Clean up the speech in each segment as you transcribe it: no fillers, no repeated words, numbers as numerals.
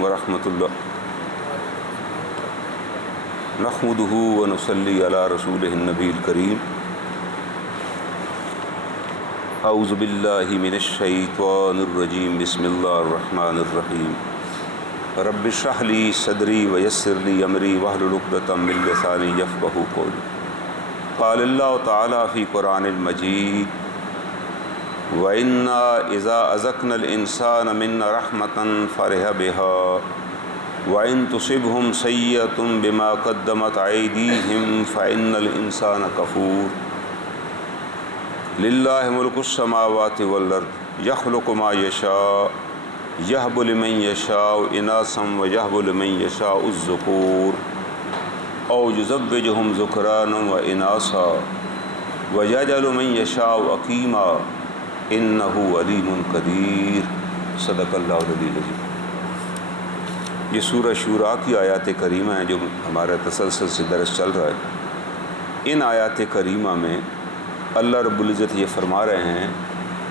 علیکم ورحمۃ اللہ نحمدہ ونصلی علی رسولہ النبی الکریم اعوذ باللہ من الشیطان الرجیم بسم اللہ الرحمن الرحیم رب اشرح لی صدری ویسر لی امری واحلل عقدۃ من لسانی یفقہوا قولی قال اللہ تعالی فی قرآن المجید وَإِنَّا إِذَا أَذَقْنَا الْإِنسَانَ مِنَّا رَحْمَةً فَرِحَ بِهَا وَإِن تُصِبْهُمْ سَيِّئَةٌ بِمَا قَدَّمَتْ أَيْدِيهِمْ فَإِنَّ الْإِنسَانَ كَفُورٌ لِلَّهِ مُلْكُ السَّمَاوَاتِ وَالْأَرْضِ يَخْلُقُ مَا يَشَاءُ يَهْبُ لِمَن يَشَاءُ إِنَاثًا وَيَهْبُ لِمَن يَشَاءُ الذُّكُورَ أَوْ يُزَوِّجُهُمْ ذُكْرَانًا وَإِنَاثًا وَيَجْعَلُ مَن يَشَاءُ عَقِيمًا انہ علیم قدیر صدق اللہ العلی العظیم۔ یہ سورہ شورا کی آیات کریمہ ہیں جو ہمارا تسلسل سے درس چل رہا ہے۔ ان آیات کریمہ میں اللہ رب العزت یہ فرما رہے ہیں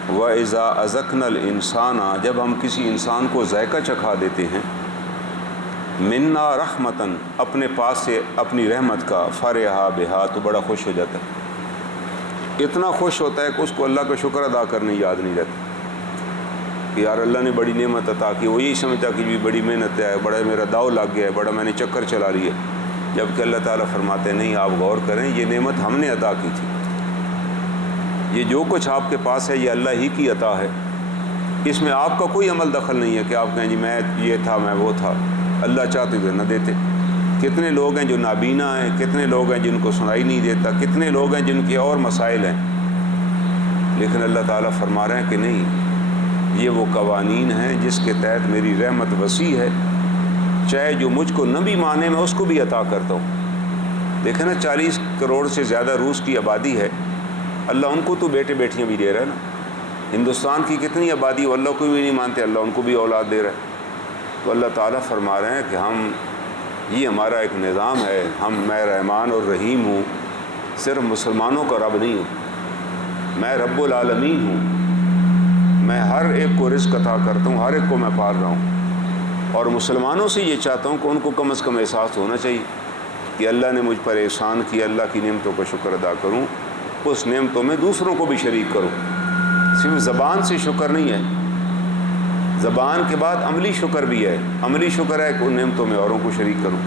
وَإِذَا أَذَقْنَا الْإِنسَانَ جب ہم کسی انسان کو ذائقہ چکھا دیتے ہیں منا رحمتاً اپنے پاس سے اپنی رحمت کا فرحَ بہا تو بڑا خوش ہو جاتا ہے، اتنا خوش ہوتا ہے کہ اس کو اللہ کا شکر ادا کرنے یاد نہیں رہتا کہ یار اللہ نے بڑی نعمت عطا کی، وہ یہی سمجھتا کہ بھی بڑی محنت ہے، بڑا میرا داؤ لگ گیا ہے، بڑا میں نے چکر چلا لی ہے، جبکہ اللہ تعالیٰ فرماتے ہیں نہیں، آپ غور کریں، یہ نعمت ہم نے عطا کی تھی، یہ جو کچھ آپ کے پاس ہے یہ اللہ ہی کی عطا ہے، اس میں آپ کا کوئی عمل دخل نہیں ہے کہ آپ کہیں جی میں یہ تھا میں وہ تھا، اللہ چاہتے تو نہ دیتے۔ کتنے لوگ ہیں جو نابینا ہیں، کتنے لوگ ہیں جن کو سنائی نہیں دیتا، کتنے لوگ ہیں جن کے اور مسائل ہیں، لیکن اللہ تعالیٰ فرما رہے ہیں کہ نہیں، یہ وہ قوانین ہیں جس کے تحت میری رحمت وسیع ہے، چاہے جو مجھ کو نہ بھی مانے میں اس کو بھی عطا کرتا ہوں۔ دیکھیں نا 40 کروڑ سے زیادہ روس کی آبادی ہے، اللہ ان کو تو بیٹے بیٹیاں بھی دے رہا ہے نا۔ ہندوستان کی کتنی آبادی وہ اللہ کو بھی نہیں مانتے، اللہ ان کو بھی اولاد دے رہا ہے۔ تو اللہ تعالیٰ فرما رہے ہیں کہ یہ ہمارا ایک نظام ہے، میں رحمان اور رحیم ہوں، صرف مسلمانوں کا رب نہیں ہوں، میں رب العالمین ہوں، میں ہر ایک کو رزق عطا کرتا ہوں، ہر ایک کو میں پال رہا ہوں، اور مسلمانوں سے یہ چاہتا ہوں کہ ان کو کم از کم احساس ہونا چاہیے کہ اللہ نے مجھ پر احسان کیا، اللہ کی نعمتوں کا شکر ادا کروں، اس نعمتوں میں دوسروں کو بھی شریک کروں۔ صرف زبان سے شکر نہیں ہے، زبان کے بعد عملی شکر بھی ہے، عملی شکر ہے کہ ان نعمتوں میں اوروں کو شریک کروں،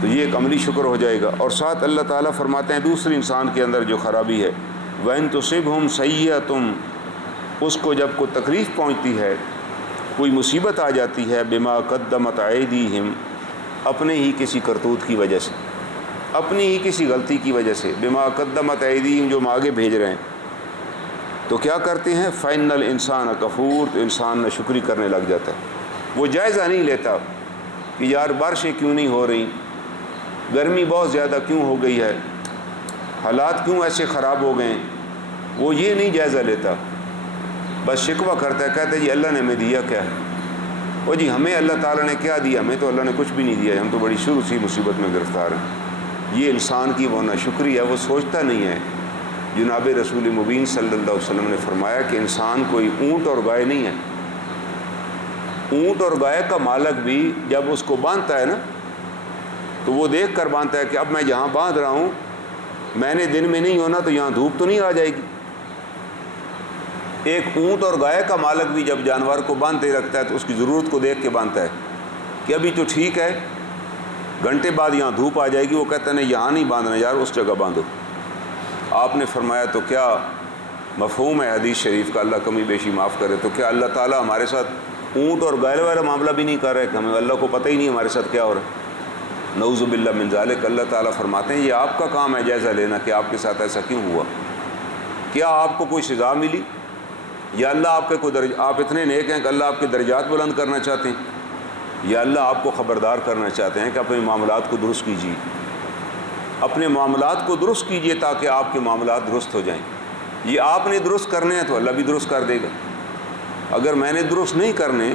تو یہ ایک عملی شکر ہو جائے گا۔ اور ساتھ اللہ تعالیٰ فرماتے ہیں دوسرے انسان کے اندر جو خرابی ہے وَإِن تُصِبْهُمْ سَيِّئَةٌ اس کو جب کوئی تکلیف پہنچتی ہے، کوئی مصیبت آ جاتی ہے بِمَا قَدَّمَتْ أَيْدِيهِمْ اپنے ہی کسی کرتوت کی وجہ سے، اپنی ہی کسی غلطی کی وجہ سے، بِمَا قَدَّمَتْ أَيْدِيهِمْ جو ہم آگے بھیج رہے ہیں، تو کیا کرتے ہیں فَإِنَّ الْإِنسَانَ كَفُورٌ تو انسان ناشکری کرنے لگ جاتا ہے، وہ جائزہ نہیں لیتا کہ یار بارشیں کیوں نہیں ہو رہی، گرمی بہت زیادہ کیوں ہو گئی ہے، حالات کیوں ایسے خراب ہو گئے ہیں، وہ یہ نہیں جائزہ لیتا، بس شکوہ کرتا ہے، کہتا ہے جی اللہ نے ہمیں دیا کیا ہے، وہ جی ہمیں اللہ تعالیٰ نے کیا دیا، ہمیں تو اللہ نے کچھ بھی نہیں دیا، ہم تو بڑی شروع سے مصیبت میں گرفتار ہیں۔ یہ انسان کی وہ ناشکری ہے، وہ سوچتا نہیں ہے۔ جناب رسول مبین صلی اللہ علیہ وسلم نے فرمایا کہ انسان کوئی اونٹ اور گائے نہیں ہے، اونٹ اور گائے کا مالک بھی جب اس کو باندھتا ہے نا تو وہ دیکھ کر باندھتا ہے کہ اب میں جہاں باندھ رہا ہوں میں نے دن میں نہیں ہونا تو یہاں دھوپ تو نہیں آ جائے گی۔ ایک اونٹ اور گائے کا مالک بھی جب جانور کو باندھتے رکھتا ہے تو اس کی ضرورت کو دیکھ کے باندھتا ہے کہ ابھی تو ٹھیک ہے، گھنٹے بعد یہاں دھوپ آ جائے گی، وہ کہتا ہے نہیں یہاں نہیں باندھنا یار، اس جگہ باندھو۔ آپ نے فرمایا تو کیا مفہوم ہے حدیث شریف کا، اللہ کمی بیشی معاف کرے، تو کیا اللہ تعالیٰ ہمارے ساتھ اونٹ اور گائے والا معاملہ بھی نہیں کر رہے کہ ہمیں اللہ کو پتہ ہی نہیں ہمارے ساتھ کیا ہو رہا ہے؟ نعوذ باللہ من ذالک۔ اللہ تعالیٰ فرماتے ہیں یہ آپ کا کام ہے جائزہ لینا کہ آپ کے ساتھ ایسا کیوں ہوا، کیا آپ کو کوئی سزا ملی، یا اللہ آپ کے آپ اتنے نیک ہیں کہ اللہ آپ کے درجات بلند کرنا چاہتے ہیں، یا اللہ آپ کو خبردار کرنا چاہتے ہیں کہ اپنے معاملات کو درست کیجیے، اپنے معاملات کو درست کیجیے تاکہ آپ کے معاملات درست ہو جائیں۔ یہ آپ نے درست کرنے ہیں تو اللہ بھی درست کر دے گا، اگر میں نے درست نہیں کرنے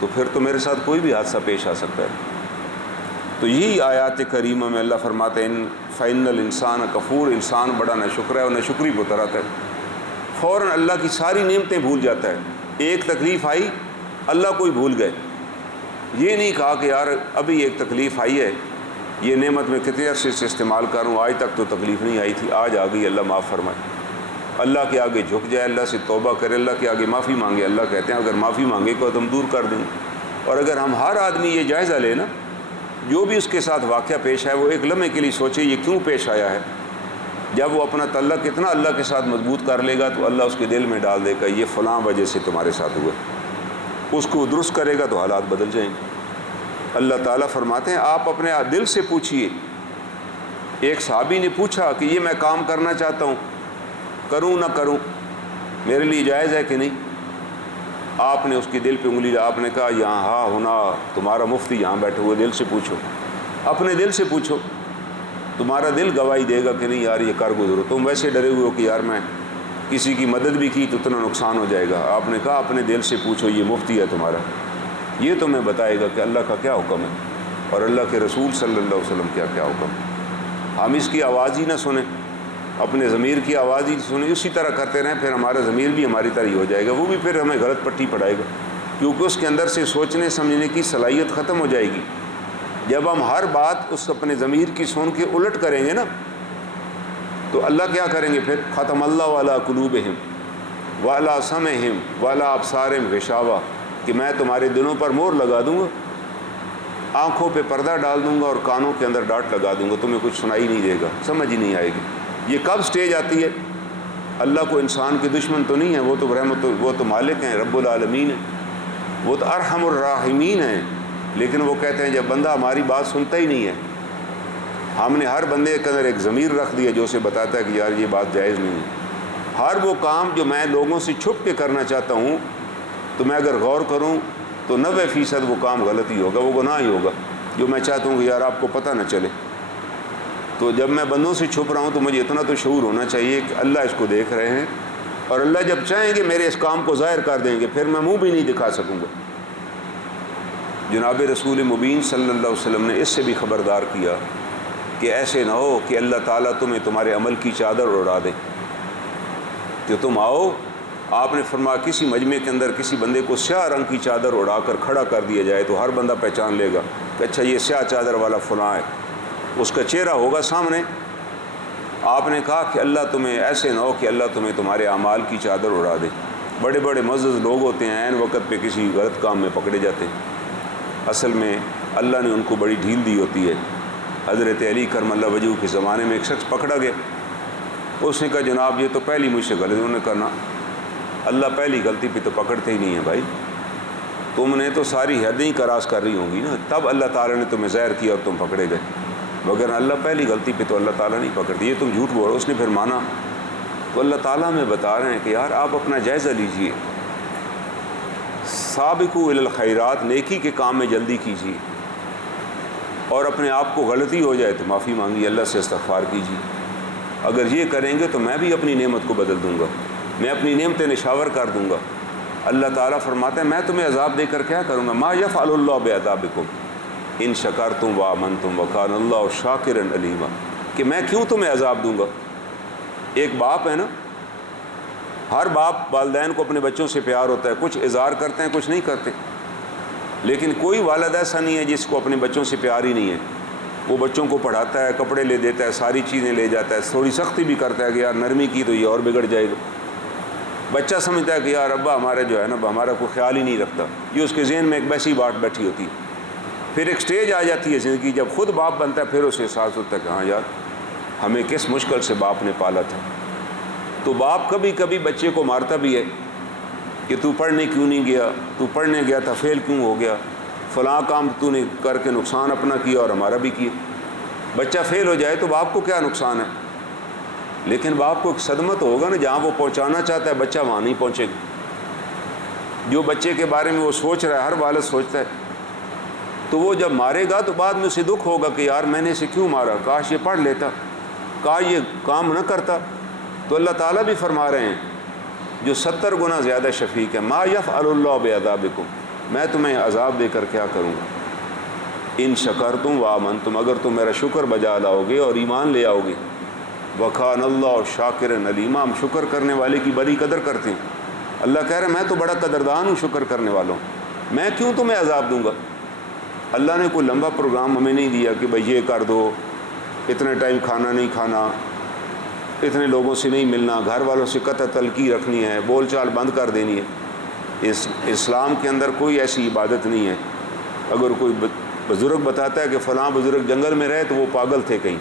تو پھر تو میرے ساتھ کوئی بھی حادثہ پیش آ سکتا ہے۔ تو یہی آیات کریمہ میں اللہ فرماتے ہیں فَإِنَّ الْإِنسَانَ كَفُورٌ انسان بڑا ناشکر ہے اور ناشکری پہ اتر آتا ہے، فوراً اللہ کی ساری نعمتیں بھول جاتا ہے، ایک تکلیف آئی اللہ کو ہی بھول گئے، یہ نہیں کہا کہ یار ابھی ایک تکلیف آئی ہے، یہ نعمت میں کتنے عرصے سے استعمال کروں، آج تک تو تکلیف نہیں آئی تھی، آج آ گئی، اللہ معاف فرمائے۔ اللہ کے آگے جھک جائے، اللہ سے توبہ کرے، اللہ کے آگے معافی مانگے۔ اللہ کہتے ہیں اگر معافی مانگے کو تو ہم دور کر دیں گے۔ اور اگر ہم ہر آدمی یہ جائزہ لے نا، جو بھی اس کے ساتھ واقعہ پیش آئے وہ ایک لمحے کے لیے سوچے یہ کیوں پیش آیا ہے۔ جب وہ اپنا تعلق اتنا اللہ کے ساتھ مضبوط کر لے گا تو اللہ اس کے دل میں ڈال دے گا یہ فلاں وجہ سے تمہارے ساتھ ہوا، اس کو درست کرے گا تو حالات بدل جائیں گے۔ اللہ تعالیٰ فرماتے ہیں آپ اپنے دل سے پوچھئے۔ ایک صحابی نے پوچھا کہ یہ میں کام کرنا چاہتا ہوں، کروں نہ کروں، میرے لیے جائز ہے کہ نہیں؟ آپ نے اس کے دل پہ انگلی، آپ نے کہا یہاں ہاں ہونا تمہارا مفتی یہاں بیٹھے ہوئے، دل سے پوچھو، اپنے دل سے پوچھو، تمہارا دل گواہی دے گا کہ نہیں یار یہ کر گزرو۔ تم ویسے ڈرے ہوئے ہو کہ یار میں کسی کی مدد بھی کی تو اتنا نقصان ہو جائے گا۔ آپ نے کہا اپنے دل سے پوچھو، یہ مفتی ہے تمہارا، یہ تمہیں بتائے گا کہ اللہ کا کیا حکم ہے اور اللہ کے رسول صلی اللہ علیہ وسلم کیا کیا حکم ہے۔ ہم اس کی آواز ہی نہ سنیں، اپنے ضمیر کی آواز ہی سنیں، اسی طرح کرتے رہیں، پھر ہمارا ضمیر بھی ہماری طرح ہی ہو جائے گا، وہ بھی پھر ہمیں غلط پٹی پڑھائے گا، کیونکہ اس کے اندر سے سوچنے سمجھنے کی صلاحیت ختم ہو جائے گی۔ جب ہم ہر بات اس اپنے ضمیر کی سن کے الٹ کریں گے نا تو اللہ کیا کریں گے پھر؟ ختم اللہ علی قلوبہم وعلی سمعہم وعلی ابصارہم غشاوہ، کہ میں تمہارے دلوں پر مہر لگا دوں گا، آنکھوں پہ پردہ ڈال دوں گا اور کانوں کے اندر ڈانٹ لگا دوں گا، تمہیں کچھ سنائی نہیں دے گا، سمجھ ہی نہیں آئے گی۔ یہ کب سٹیج آتی ہے؟ اللہ کو انسان کے دشمن تو نہیں ہے، وہ تو رحمت، وہ تو مالک ہیں، رب العالمین ہیں، وہ تو ارحم الراحمین ہیں، لیکن وہ کہتے ہیں جب بندہ ہماری بات سنتا ہی نہیں ہے، ہم نے ہر بندے کے اندر ایک ضمیر رکھ دیا جو اسے بتاتا ہے کہ یار یہ بات جائز نہیں ہے۔ ہر وہ کام جو میں لوگوں سے چھپ کے کرنا چاہتا ہوں تو میں اگر غور کروں تو 90% وہ کام غلط ہی ہوگا، وہ گناہ ہی ہوگا، جو میں چاہتا ہوں کہ یار آپ کو پتہ نہ چلے۔ تو جب میں بندوں سے چھپ رہا ہوں تو مجھے اتنا تو شعور ہونا چاہیے کہ اللہ اس کو دیکھ رہے ہیں، اور اللہ جب چاہیں گے میرے اس کام کو ظاہر کر دیں گے، پھر میں منہ بھی نہیں دکھا سکوں گا۔ جناب رسول مبین صلی اللہ علیہ وسلم نے اس سے بھی خبردار کیا کہ ایسے نہ ہو کہ اللہ تعالیٰ تمہیں تمہارے عمل کی چادر اڑا دے، کہ تم آؤ، آپ نے فرمایا کسی مجمع کے اندر کسی بندے کو سیاہ رنگ کی چادر اڑا کر کھڑا کر دیا جائے تو ہر بندہ پہچان لے گا کہ اچھا یہ سیاہ چادر والا فلاں ہے، اس کا چہرہ ہوگا سامنے۔ آپ نے کہا کہ اللہ تمہیں ایسے نہ ہو کہ اللہ تمہیں تمہارے اعمال کی چادر اڑا دے۔ بڑے بڑے معزز لوگ ہوتے ہیں، عین وقت پہ کسی غلط کام میں پکڑے جاتے ہیں، اصل میں اللہ نے ان کو بڑی ڈھیل دی ہوتی ہے۔ حضرت علی کرم اللہ وجہہ کے زمانے میں ایک شخص پکڑا گیا، اس نے کہا جناب یہ تو پہلی مجھ سے غلطی، انہوں نے کہا نا اللہ پہلی غلطی پہ تو پکڑتے ہی نہیں ہیں بھائی، تم نے تو ساری حدیں ہی کراس کر رہی ہوں گی نا، تب اللہ تعالیٰ نے تمہیں ظاہر کیا اور تم پکڑے گئے، مگر اللہ پہلی غلطی پہ تو اللہ تعالیٰ نہیں پکڑتی، یہ تم جھوٹ بول رہے ہو۔ اس نے پھر مانا، تو اللہ تعالیٰ میں بتا رہے ہیں کہ یار آپ اپنا جائزہ لیجئے، سابقوا الی الخیرات، نیکی کے کام میں جلدی کیجیے، اور اپنے آپ کو غلطی ہو جائے تو معافی مانگیے، اللہ سے استغفار کیجیے۔ اگر یہ کریں گے تو میں بھی اپنی نعمت کو بدل دوں گا، میں اپنی نعمتیں نشاور کر دوں گا۔ اللہ تعالیٰ فرماتے ہیں میں تمہیں عذاب دے کر کیا کروں گا؟ ما یفعل اللہ بعذابکم ان شکرتم وآمنتم وکان اللہ شاکرا علیما، کہ میں کیوں تمہیں عذاب دوں گا؟ ایک باپ ہے نا، ہر باپ والدین کو اپنے بچوں سے پیار ہوتا ہے، کچھ اظہار کرتے ہیں کچھ نہیں کرتے، لیکن کوئی والد ایسا نہیں ہے جس کو اپنے بچوں سے پیار ہی نہیں ہے۔ وہ بچوں کو پڑھاتا ہے، کپڑے لے دیتا ہے، ساری چیزیں لے جاتا ہے، تھوڑی سختی بھی کرتا ہے کہ یار نرمی کی تو یہ اور بگڑ جائے گا۔ بچہ سمجھتا ہے کہ یار ابا ہمارا جو ہے نا ہمارا کوئی خیال ہی نہیں رکھتا، یہ اس کے ذہن میں ایک ویسی بات بیٹھی ہوتی ہے۔ پھر ایک سٹیج آ جاتی ہے زندگی جب خود باپ بنتا ہے، پھر اسے احساس ہوتا ہے کہ ہاں یار ہمیں کس مشکل سے باپ نے پالا تھا۔ تو باپ کبھی کبھی بچے کو مارتا بھی ہے کہ تو پڑھنے کیوں نہیں گیا، تو پڑھنے گیا تھا فیل کیوں ہو گیا، فلاں کام تو نے کر کے نقصان اپنا کیا اور ہمارا بھی کیا۔ بچہ فیل ہو جائے تو باپ کو کیا نقصان ہے، لیکن باپ کو ایک صدمہ تو ہوگا نا، جہاں وہ پہنچانا چاہتا ہے بچہ وہاں نہیں پہنچے گا۔ جو بچے کے بارے میں وہ سوچ رہا ہے، ہر والد سوچتا ہے، تو وہ جب مارے گا تو بعد میں اسے دکھ ہوگا کہ یار میں نے اسے کیوں مارا، کاش یہ پڑھ لیتا، کاش یہ کام نہ کرتا۔ تو اللہ تعالیٰ بھی فرما رہے ہیں جو 70 گنا زیادہ شفیق ہے، ما یفعل اللہ بعذابکم، میں تمہیں عذاب دے کر کیا کروں گا، ان شکرتم وآمنتم، اگر تم میرا شکر بجا لاؤ گے اور ایمان لے آؤ گے، وکان اللہ شاکرا علیما، ہم شکر کرنے والے کی بڑی قدر کرتے ہیں۔ اللہ کہہ رہے ہیں میں تو بڑا قدردان ہوں شکر کرنے والوں، میں کیوں تمہیں عذاب دوں گا؟ اللہ نے کوئی لمبا پروگرام ہمیں نہیں دیا کہ بھائی یہ کر دو، اتنے ٹائم کھانا نہیں کھانا، اتنے لوگوں سے نہیں ملنا، گھر والوں سے قطع تلقی رکھنی ہے، بول چال بند کر دینی ہے۔ اسلام کے اندر کوئی ایسی عبادت نہیں ہے۔ اگر کوئی بزرگ بتاتا ہے کہ فلاں بزرگ جنگل میں رہے تو وہ پاگل تھے کہیں،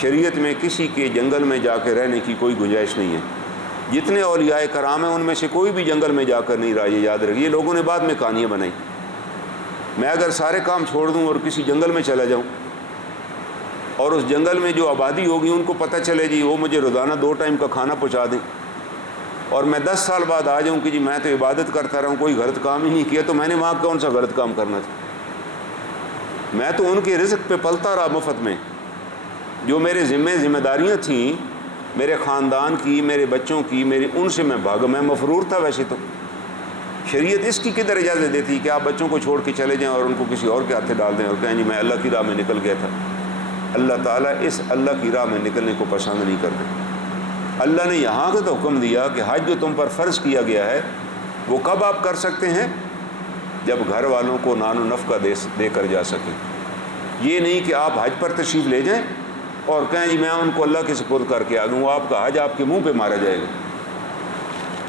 شریعت میں کسی کے جنگل میں جا کے رہنے کی کوئی گنجائش نہیں ہے۔ جتنے اولیاء کرام ہیں ان میں سے کوئی بھی جنگل میں جا کر نہیں رہا، یہ یاد رکھیے۔ لوگوں نے بعد میں کہانیاں بنائی۔ میں اگر سارے کام چھوڑ دوں اور کسی جنگل میں چلا جاؤں اور اس جنگل میں جو آبادی ہوگی ان کو پتہ چلے جی وہ مجھے روزانہ 2 ٹائم کا کھانا پہنچا دیں، اور میں 10 سال بعد آ جاؤں کہ جی میں تو عبادت کرتا رہا ہوں، کوئی غلط کام ہی نہیں کیا، تو میں نے وہاں کون سا غلط کام کرنا تھا؟ میں تو ان کے رزق پہ پلتا رہا مفت میں۔ جو میرے ذمہ داریاں تھیں میرے خاندان کی، میرے بچوں کی، ان سے میں بھاگا، میں مفرور تھا۔ ویسے تو شریعت اس کی کدھر اجازت دیتی کہ آپ بچوں کو چھوڑ کے چلے جائیں اور ان کو کسی اور کے ہاتھ ڈال دیں اور کہیں جی میں اللہ کی راہ میں نکل گیا تھا۔ اللہ تعالیٰ اس اللہ کی راہ میں نکلنے کو پسند نہیں کرتے۔ اللہ نے یہاں کا تو حکم دیا کہ حج جو تم پر فرض کیا گیا ہے وہ کب آپ کر سکتے ہیں؟ جب گھر والوں کو نان و نفقہ دے کر جا سکیں۔ یہ نہیں کہ آپ حج پر تشریف لے جائیں اور کہیں جی میں ان کو اللہ کے سپرد کر کے آ گوں، آپ کا حج آپ کے منہ پہ مارا جائے گا۔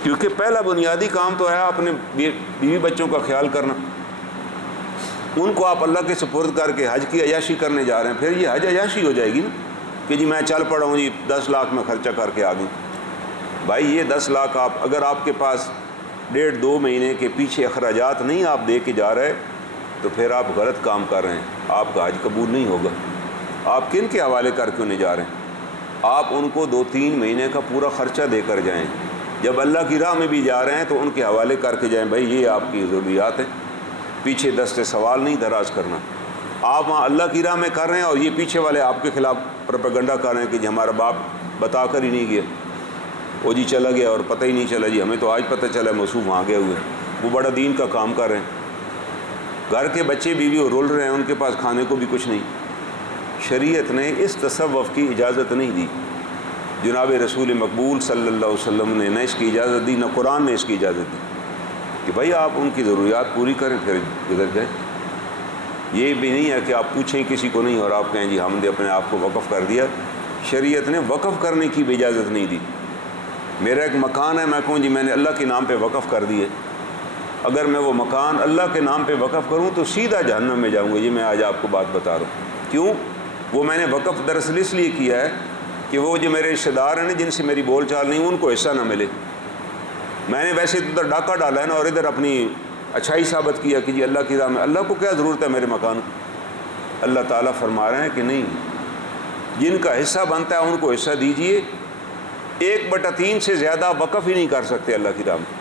کیونکہ پہلا بنیادی کام تو ہے اپنے بیوی بچوں کا خیال کرنا۔ ان کو آپ اللہ کے سپرد کر کے حج کی عیاشی کرنے جا رہے ہیں، پھر یہ حج عیاشی ہو جائے گی نا کہ جی میں چل پڑا ہوں جی 10 لاکھ میں خرچہ کر کے آ گئی۔ بھائی یہ 10 لاکھ اگر آپ کے پاس 1.5-2 مہینے کے پیچھے اخراجات نہیں آپ دے کے جا رہے تو پھر آپ غلط کام کر رہے ہیں، آپ کا حج قبول نہیں ہوگا۔ آپ کن کے حوالے کر کے انہیں جا رہے ہیں؟ آپ ان کو 2-3 مہینے کا پورا خرچہ دے کر جائیں۔ جب اللہ کی راہ میں بھی جا رہے ہیں تو ان کے حوالے کر کے جائیں، بھائی یہ آپ کی ضروریات ہیں، پیچھے دستے سوال نہیں دراز کرنا۔ آپ وہاں اللہ کی راہ میں کر رہے ہیں اور یہ پیچھے والے آپ کے خلاف پروپیگنڈا کر رہے ہیں کہ جی ہمارا باپ بتا کر ہی نہیں گیا، وہ جی چلا گیا اور پتہ ہی نہیں چلا، جی ہمیں تو آج پتہ چلا موصوف وہاں گئے ہوئے ہیں، وہ بڑا دین کا کام کر رہے ہیں۔ گھر کے بچے بیوی رول رہے ہیں، ان کے پاس کھانے کو بھی کچھ نہیں۔ شریعت نے اس تصوف کی اجازت نہیں دی۔ جناب رسول مقبول صلی اللہ علیہ وسلم نے نہ اس کی اجازت دی، نہ قرآن نے اس کی اجازت دی کہ بھائی آپ ان کی ضروریات پوری کریں پھر گزر جائیں۔ یہ بھی نہیں ہے کہ آپ پوچھیں کسی کو نہیں اور آپ کہیں جی ہم نے اپنے آپ کو وقف کر دیا۔ شریعت نے وقف کرنے کی بھی اجازت نہیں دی۔ میرا ایک مکان ہے، میں کہوں جی میں نے اللہ کے نام پہ وقف کر دیے، اگر میں وہ مکان اللہ کے نام پہ وقف کروں تو سیدھا جہنم میں جاؤں گا۔ یہ میں آج آپ کو بات بتا رہا ہوں۔ کیوں؟ وہ میں نے وقف دراصل اس لیے کیا ہے کہ وہ جو میرے رشتہ دار ہیں جن سے میری بول چال نہیں، ان کو حصہ نہ ملے۔ میں نے ویسے تو ادھر ڈاکہ ڈالا ہے نا اور ادھر اپنی اچھائی ثابت کیا کہ جی اللہ کی راہ میں، اللہ کو کیا ضرورت ہے میرے مکان کی؟ اللہ تعالیٰ فرما رہے ہیں کہ نہیں، جن کا حصہ بنتا ہے ان کو حصہ دیجئے۔ 1/3 سے زیادہ وقف ہی نہیں کر سکتے اللہ کی راہ میں۔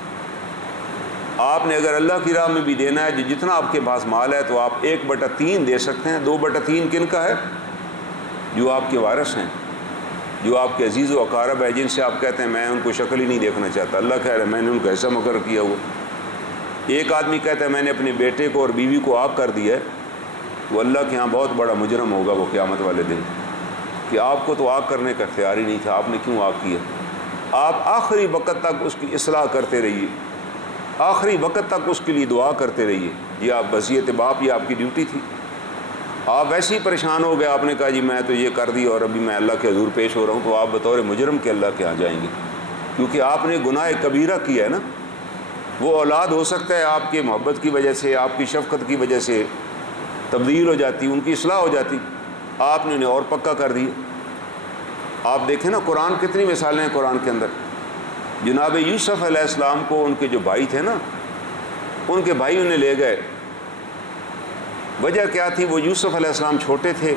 آپ نے اگر اللہ کی راہ میں بھی دینا ہے جتنا آپ کے پاس مال ہے تو آپ 1/3 دے سکتے ہیں۔ 2/3 کن کا ہے؟ جو آپ کے وارث ہیں، جو آپ کے عزیز و اقارب ہے، جن سے آپ کہتے ہیں میں ان کو شکل ہی نہیں دیکھنا چاہتا۔ اللہ کہہ رہا ہے میں نے ان کو ایسا مقرر کیا ہوا۔ ایک آدمی کہتا ہے میں نے اپنے بیٹے کو اور بیوی کو آگ کر دیا ہے، وہ اللہ کے ہاں بہت بڑا مجرم ہوگا وہ قیامت والے دن، کہ آپ کو تو آگ کرنے کا اختیار ہی نہیں تھا، آپ نے کیوں آگ کیا؟ آپ آخری وقت تک اس کی اصلاح کرتے رہیے، آخری وقت تک اس کے لیے دعا کرتے رہیے۔ یہ آپ وصیت باپ، یہ آپ کی ڈیوٹی تھی۔ آپ ویسے ہی پریشان ہو گئے، آپ نے کہا جی میں تو یہ کر دی اور ابھی میں اللہ کے حضور پیش ہو رہا ہوں، تو آپ بطور مجرم کے اللہ کے ہاں جائیں گے، کیونکہ آپ نے گناہ کبیرہ کیا ہے نا۔ وہ اولاد ہو سکتا ہے آپ کی محبت کی وجہ سے، آپ کی شفقت کی وجہ سے تبدیل ہو جاتی، ان کی اصلاح ہو جاتی، آپ نے انہیں اور پکا کر دیا۔ آپ دیکھیں نا قرآن کتنی مثالیں ہیں قرآن کے اندر۔ جناب یوسف علیہ السلام کو ان کے جو بھائی تھے نا، ان کے بھائی انہیں لے گئے۔ وجہ کیا تھی؟ وہ یوسف علیہ السلام چھوٹے تھے،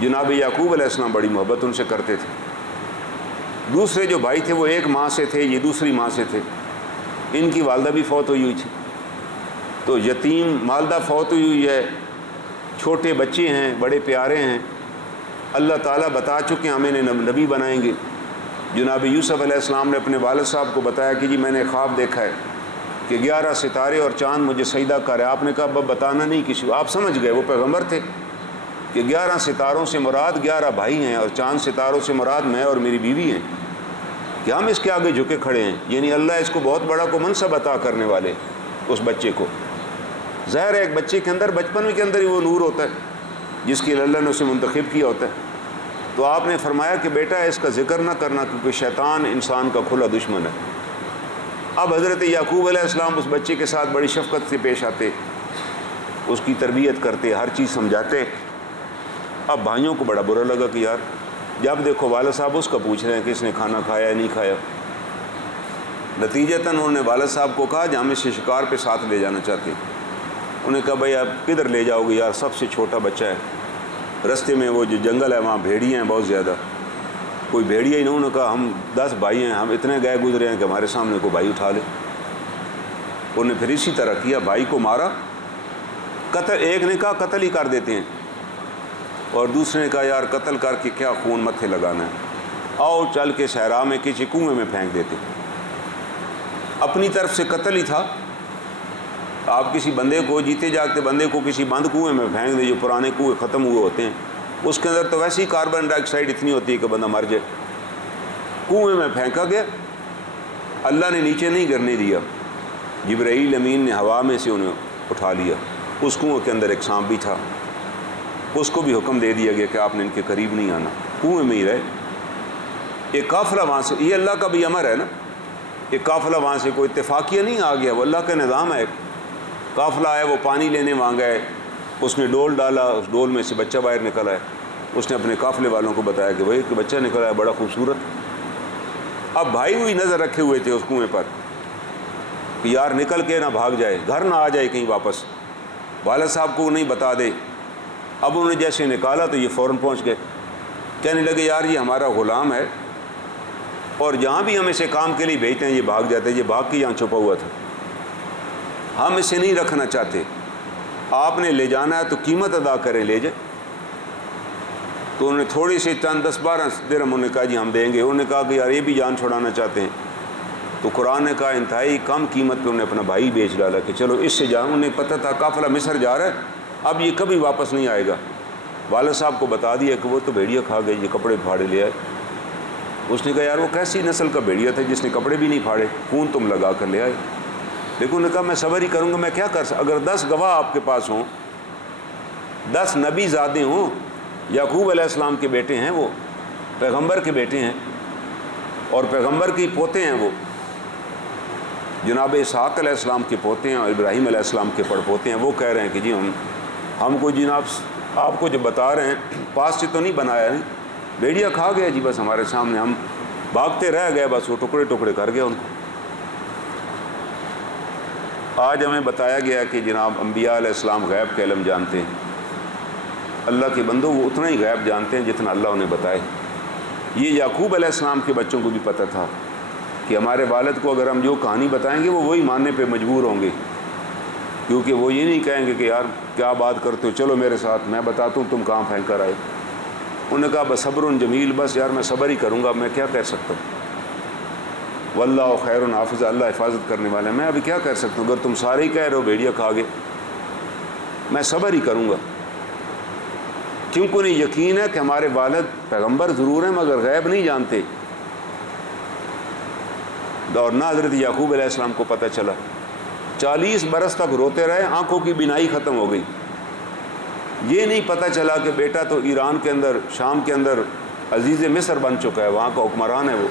جناب یعقوب علیہ السلام بڑی محبت ان سے کرتے تھے۔ دوسرے جو بھائی تھے وہ ایک ماں سے تھے، یہ دوسری ماں سے تھے، ان کی والدہ بھی فوت ہوئی تھی، تو یتیم والدہ فوت ہوئی ہے، چھوٹے بچے ہیں، بڑے پیارے ہیں۔ اللہ تعالیٰ بتا چکے ہم انہیں نبی بنائیں گے۔ جناب یوسف علیہ السلام نے اپنے والد صاحب کو بتایا کہ جی میں نے خواب دیکھا ہے کہ 11 ستارے اور چاند مجھے سجدہ کر رہے۔ آپ نے کہا اب بتانا نہیں کسی کو۔ آپ سمجھ گئے وہ پیغمبر تھے کہ 11 ستاروں سے مراد 11 بھائی ہیں اور چاند ستاروں سے مراد میں اور میری بیوی ہیں، کہ ہم اس کے آگے جھکے کھڑے ہیں، یعنی اللہ اس کو بہت بڑا کو منصب عطا کرنے والے اس بچے کو۔ ظاہر ہے ایک بچے کے اندر بچپن کے اندر ہی وہ نور ہوتا ہے جس کی اللہ نے اسے منتخب کیا ہوتا ہے. تو آپ نے فرمایا کہ بیٹا اس کا ذکر نہ کرنا کیونکہ شیطان انسان کا کھلا دشمن ہے. اب حضرت یعقوب علیہ السلام اس بچے کے ساتھ بڑی شفقت سے پیش آتے, اس کی تربیت کرتے, ہر چیز سمجھاتے. اب بھائیوں کو بڑا برا لگا کہ یار جب دیکھو والد صاحب اس کا پوچھ رہے ہیں کہ اس نے کھانا کھایا یا نہیں کھایا. نتیجتاً انہوں نے والد صاحب کو کہا جہاں ہم اسے شکار پہ ساتھ لے جانا چاہتے ہیں. انہوں نے کہا بھائی آپ کدھر لے جاؤ گے یار, سب سے چھوٹا بچہ ہے, رستے میں وہ جو جنگل ہے وہاں بھیڑیاں ہیں بہت زیادہ, کوئی بھیڑیا ہی نہیں. انہوں نے کہا ہم 10 بھائی ہیں, ہم اتنے گئے گزرے ہیں کہ ہمارے سامنے کوئی بھائی اٹھا لے. انہوں نے پھر اسی طرح کیا, بھائی کو مارا, قتل. ایک نے کہا قتل ہی کر دیتے ہیں, اور دوسرے نے کہا یار قتل کر کے کیا خون متھے لگانا ہے, آؤ چل کے صحرا میں کسی کنویں میں پھینک دیتے. اپنی طرف سے قتل ہی تھا. آپ کسی بندے کو, جیتے جاگتے بندے کو کسی بند کنویں میں پھینک دیں, جو پرانے کنویں ختم ہوئے ہوتے ہیں, اس کے اندر تو ویسے ہی کاربن ڈائی آکسائڈ اتنی ہوتی ہے کہ بندہ مر جائے. کنویں میں پھینکا گیا, اللہ نے نیچے نہیں گرنے دیا, جبرائیل امین نے ہوا میں سے انہیں اٹھا لیا. اس کنویں کے اندر ایک سانپ بھی تھا, اس کو بھی حکم دے دیا گیا کہ آپ نے ان کے قریب نہیں آنا, کنویں میں ہی رہے. ایک قافلہ وہاں سے, یہ اللہ کا بھی امر ہے نا, ایک قافلہ وہاں سے کوئی اتفاقیہ نہیں آ گیا, وہ اللہ کا نظام ہے. قافلہ آیا, وہ پانی لینے وہاں گئے, اس نے ڈول ڈالا, اس ڈول میں سے بچہ باہر نکل آیا. اس نے اپنے قافلے والوں کو بتایا کہ بھائی کہ بچہ نکل آیا بڑا خوبصورت. اب بھائی ہوئی نظر رکھے ہوئے تھے اس کنویں پر کہ یار نکل کے نہ بھاگ جائے, گھر نہ آ جائے کہیں واپس, والد صاحب کو نہیں بتا دے. اب انہوں نے جیسے نکالا تو یہ فوراً پہنچ گئے, کہنے لگے یار یہ ہمارا غلام ہے, اور جہاں بھی ہم اسے کام کے لیے بھیجتے ہیں یہ بھاگ جاتا ہے, یہ بھاگ کے یہاں چھپا ہوا تھا, ہم اسے نہیں رکھنا چاہتے, آپ نے لے جانا ہے تو قیمت ادا کریں, لے جائے. تو انہوں نے تھوڑی سی چند 10-12 درہم انہوں نے کہا جی ہم دیں گے. انہوں نے کہا کہ یار یہ بھی جان چھڑانا چاہتے ہیں. تو قرآن نے کہا انتہائی کم قیمت پہ انہوں نے اپنا بھائی بیچ ڈالا کہ چلو اس سے جان. انہیں پتہ تھا قافلہ مصر جا رہا ہے, اب یہ کبھی واپس نہیں آئے گا. والد صاحب کو بتا دیا کہ وہ تو بھیڑیا کھا گئے, یہ کپڑے پھاڑے لے آئے. اس نے کہا یار وہ کیسی نسل کا بھیڑیا تھا جس نے کپڑے بھی نہیں پھاڑے, خون تم لگا کر لے آئے. لیکن انہوں نے کہا میں صبر ہی کروں گا, میں کیا کر سکتا, اگر 10 گواہ آپ کے پاس ہوں, 10 نبی زادے ہوں, یعقوب علیہ السلام کے بیٹے ہیں, وہ پیغمبر کے بیٹے ہیں اور پیغمبر کے پوتے ہیں, وہ جناب اسحاق علیہ السلام کے پوتے ہیں اور ابراہیم علیہ السلام کے پڑپوتے ہیں. وہ کہہ رہے ہیں کہ جی ہم کو جناب آپ کو جو بتا رہے ہیں پاس سے تو نہیں بنایا, نہیں بھیڑیا کھا گیا جی بس ہمارے سامنے, ہم بھاگتے رہ گئے, بس وہ ٹکڑے ٹکڑے کر گیا ان کو. آج ہمیں بتایا گیا کہ جناب انبیاء علیہ السلام غیب کے علم جانتے ہیں. اللہ کے بندوں وہ اتنا ہی غیب جانتے ہیں جتنا اللہ انہیں بتائے. یہ یعقوب علیہ السلام کے بچوں کو بھی پتہ تھا کہ ہمارے والد کو اگر ہم جو کہانی بتائیں گے وہ وہی ماننے پہ مجبور ہوں گے, کیونکہ وہ یہ نہیں کہیں گے کہ یار کیا بات کرتے ہو, چلو میرے ساتھ میں بتاتا ہوں تم کہاں پھینک کر آئے. انہوں نے کہا بس صبر جمیل, بس یار میں صبر ہی کروں گا, میں کیا کہہ سکتا ہوں. واللہ خیر حافظ, اللہ حفاظت کرنے والا ہے, میں ابھی کیا کر سکتا ہوں. اگر تم سارے ہی کہہ رہے ہو بھیڑیا کھا گئے, میں صبر ہی کروں گا. کیونکہ انہیں یقین ہے کہ ہمارے والد پیغمبر ضرور ہیں مگر غیب نہیں جانتے. اور نہ حضرت یعقوب علیہ السلام کو پتہ چلا, 40 برس تک روتے رہے, آنکھوں کی بینائی ختم ہو گئی. یہ نہیں پتہ چلا کہ بیٹا تو ایران کے اندر, شام کے اندر عزیز مصر بن چکا ہے, وہاں کا حکمران ہے وہ.